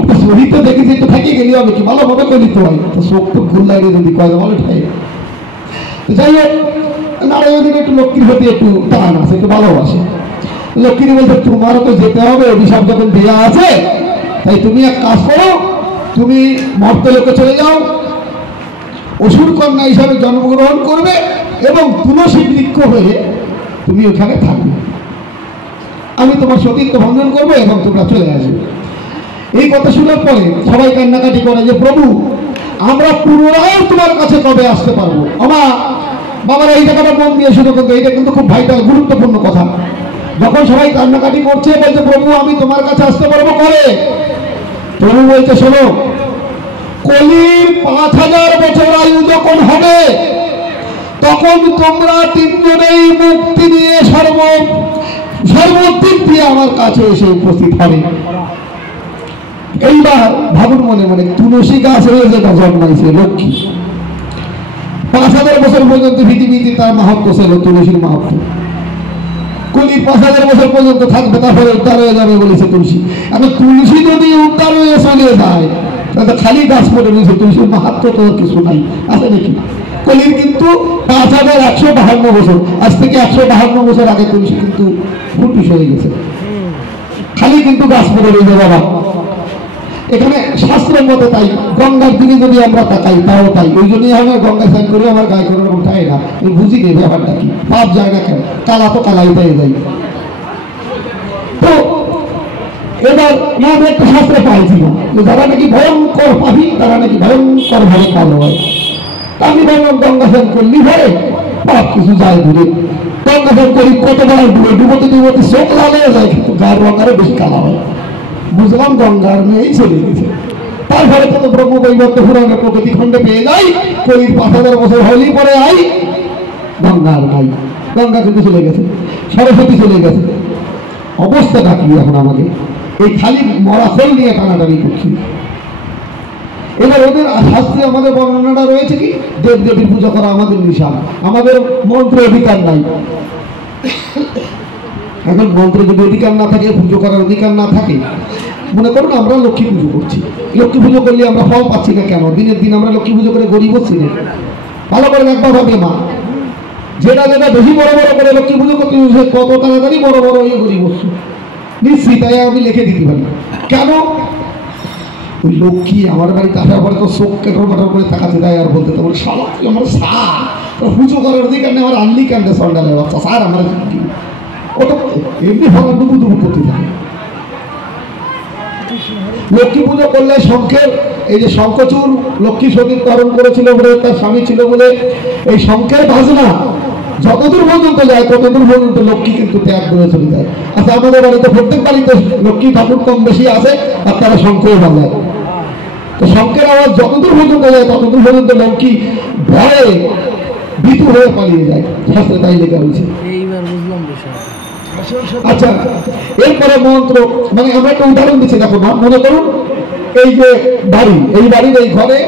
আপনার শরীর তো দেখেছি একটু থাকিয়ে গেলে হবে কি, ভালোভাবে করে নিতে হয়, তো চোখ তো ভুল লাগে যদি কয় বলে ঠাই। যাই হোক, নারায়ণের একটু লক্ষ্মীর প্রতি একটু টান আছে, একটু ভালোবাসে। লক্ষ্মী বলতে তোমারও তো যেতে হবে, অভিশাপ যখন দেওয়া আছে, তাই তুমি এক কাজ করো, তুমি মর্তলোকে চলে যাও, অসুর কন্যা হিসাবে জন্মগ্রহণ করবে এবং তুলসী বৃক্ষ হয়ে তুমি ওখানে থাকবে, আমি তোমার সতীত্ব ভঞ্জন করবো এবং তোমরা চলে আসবে। এই কথা শোনার পরে সবাই কান্নাকাটি করে যে প্রভু আমরা পুনরায় তোমার কাছে কবে আসতে পারবো। আমার বাবারা এই জায়গাটা মন দিয়ে শুরু করতো, এটা কিন্তু খুব ভাইটাল গুরুত্বপূর্ণ কথা। যখন সবাই কান্নাকাটি করছে, বলছে প্রভু আমি তোমার কাছে আসতে পারবো কবে? প্রভু বলছে শোনো, কলির 5000 বছর আয়ু যখন হবে তখন তোমরা তিনজনেই মুক্তি নিয়ে সর্বদিক দিয়ে আমার কাছে এসে উপস্থিত হবে। এইবার ভাবুন মনে মনে, তুলসী গাছ হয়ে যেটা জন্মাইছে লক্ষ্মী, 5000 বছর পর্যন্ত পৃথিবীতে তার মাহাত্ম্য ছিল, তুলসীর মাহাত্ম্য। কলি 5000 বছর পর্যন্ত থাকবে, তারপরে উদ্ধার হয়ে যাবে বলেছে তুলসী। এখন তুলসী যদি উদ্ধার হয়ে চলে যায় তাহলে খালি গাছ পড়ে রয়েছে, তুলসীর মাহাত্ম্য তো কিছু নাই, আছে নাকি? কলির কিন্তু 5152 বছর, আজ থেকে 152 বছর আগে তুলসী কিন্তু ফুটুস হয়ে গেছে, খালি কিন্তু গাছ পড়ে রয়েছে বাবা। এখানে শাস্ত্রের মতে তাই, গঙ্গার দিকে যদি আমরা তাকাই তাও তাই। ওই জন্যই আমি গঙ্গা স্নান করে আমার গায়ে কোনো রকম ঠাই না, আমি বুঝি নেই ব্যাপারটা কি, পাপ যায় না কেন, কালা তো কালাই পেয়ে যাই। তো এবার আমি একটা শাস্ত্রে পাইছিলাম যে যারা নাকি ভয়ঙ্কর পাবি তারা নাকি ভয়ঙ্কর ভাবে কালো হয়। আমি ভাবলাম গঙ্গা স্নান করলি ভরে পাপ কিছু যায় দূরে, গঙ্গা তখন করি কতবার ডুবে ডুবোতে ডুবোতে চোখ লাল হয়ে যায়, কিন্তু গায়ের রং আরো বেশি কালা হয়। বুঝলাম গঙ্গার মেয়েই চলে গেছে। তারপরে তো ব্রহ্মবৈবর্ত পুরাণের প্রকৃতি খণ্ডে পেয়ে যাই, কলির 5000 বছর হলি পরে আই, গঙ্গার নাই, গঙ্গা কিন্তু চলে গেছে, সরস্বতী চলে গেছে। অবস্থাটা কি এখন আমাকে? এই খালি মরা ফল নিয়ে টানাটানি করছি। এবার ওদের শাস্ত্রে আমাদের বর্ণনাটা রয়েছে কি, দেব দেবীর পূজা করা আমাদের নিশান, আমাদের মন্ত্র অধিকার নাই। এখন মন্ত্রে যদি অধিকার না থাকে, পুজো করার অধিকার না থাকে, মনে করুন আমরা লক্ষ্মী পুজো করছি, লক্ষ্মী পুজো করলে আমরা ফল পাচ্ছি না কেন? দিনের দিন আমরা লক্ষ্মী পুজো করে গরিব হচ্ছি না। ভালো করে একবার ভাবে মা, যেটা যেটা বেশি বড় বড় করে লক্ষ্মী পুজো করতে কত তাড়াতাড়ি বড় বড় হয়ে গরিব হচ্ছে নিশ্চিত। তাই আমি লিখে দিতে পারি কেন? ওই লক্ষ্মী আমার বাড়িতে আসার পরে তো চোখ কেটর মাটার করে তাকাতে দেয় আর বলতে তোমার সারা আমার সার পুজো করার অধিকার নেই, আমার আনলি কান্দে সন্ডালের বাচ্চা স্যার আমার ওটা এমনি ভালো ডুবু ডুবু করতে থাকে। লক্ষ্মী পুজো করলে শঙ্খের এই যে শঙ্খচূড় লক্ষ্মী সতীর তরণ করেছিল বলে, তার স্বামী ছিল বলে, এই শঙ্খের বাজনা যতদূর পর্যন্ত যায় ততদূর পর্যন্ত লক্ষ্মী কিন্তু ত্যাগ করে চলে যায়। আচ্ছা, আমাদের বাড়িতে প্রত্যেক বাড়িতে লক্ষ্মী ঠাকুর কম বেশি আছে, আর তারা শঙ্খও বাজায়। তো শঙ্খের আওয়াজ যতদূর পর্যন্ত যায় ততদূর পর্যন্ত লক্ষ্মী ভয়ে ভীতু হয়ে পালিয়ে যায়, শাস্ত্রে তাই লেখা হয়েছে। আচ্ছা, এরপরে মন্ত্র, মানে আমরা একটা উদাহরণ দিচ্ছি, দেখো না, মনে করুন এই যে বাড়ি, এই বাড়ির এই ঘরে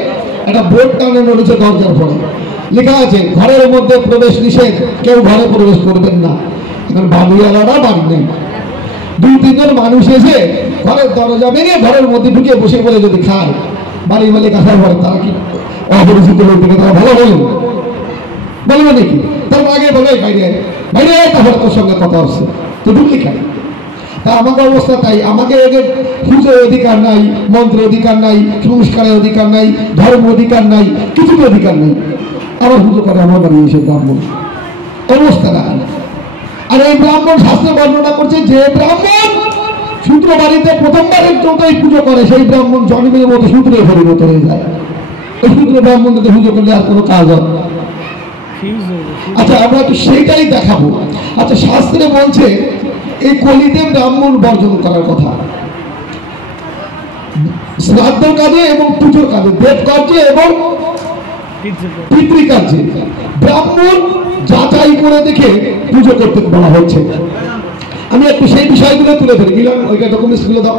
একটা বোর্ড টানানো রয়েছে দরজার পরে, লেখা আছে ঘরের মধ্যে প্রবেশ নিষেধ, কেউ ঘরে প্রবেশ করবেন না। এখন বাড়িওয়ালারা বাড়ি নেই, 2-3 জন মানুষ এসে ঘরের দরজা ভেঙে ঘরের মধ্যে ঢুকে বসে বলে যদি খায়, বাড়ি মালিক আসার পরে তারা কি অপরিচিত লোককে তারা ভালো বলেন? বলবে নাকি? তার আগে বলে বাইরে বাইরে, তাহলে তোর সঙ্গে কথা হচ্ছে, তো ঢুকলি খায়। তা আমাদের অবস্থা তাই, আমাকে এদের পুজোর অধিকার নাই, মন্ত্রের অধিকার নাই, সংস্কারের অধিকার নাই, ধর্ম অধিকার নাই, কিছুর অধিকার নেই। আবার পুজো করে আমার বাড়ি এসে ব্রাহ্মণ, অবস্থাটা। আর এই ব্রাহ্মণ শাস্ত্রে বর্ণনা করছে যে ব্রাহ্মণ শূদ্র বাড়িতে প্রথমবারের জন্য এই পুজো করে, সেই ব্রাহ্মণ জন্মের মতো শূদ্রে পরিণত হয়ে যায়। এই শূদ্র ব্রাহ্মণকে পুজো করলে আর কোনো কাজ হয়? আচ্ছা, আমরা তো সেইটাই দেখাবো। আচ্ছা, শাস্ত্রে বলছে এই কলিতে ব্রাহ্মণ বর্জন করার কথা, শ্রাদ্ধ কাজে এবং পুজোর কাজে, দেব কার্যে এবং পিতৃকার্যে ব্রাহ্মণ যাচাই করে দেখে পুজো করতে বলা হচ্ছে। আমি একটু সেই বিষয়গুলো তুলে ধরি। মিলন ওইটা ডকুমেন্টস গুলো দাও।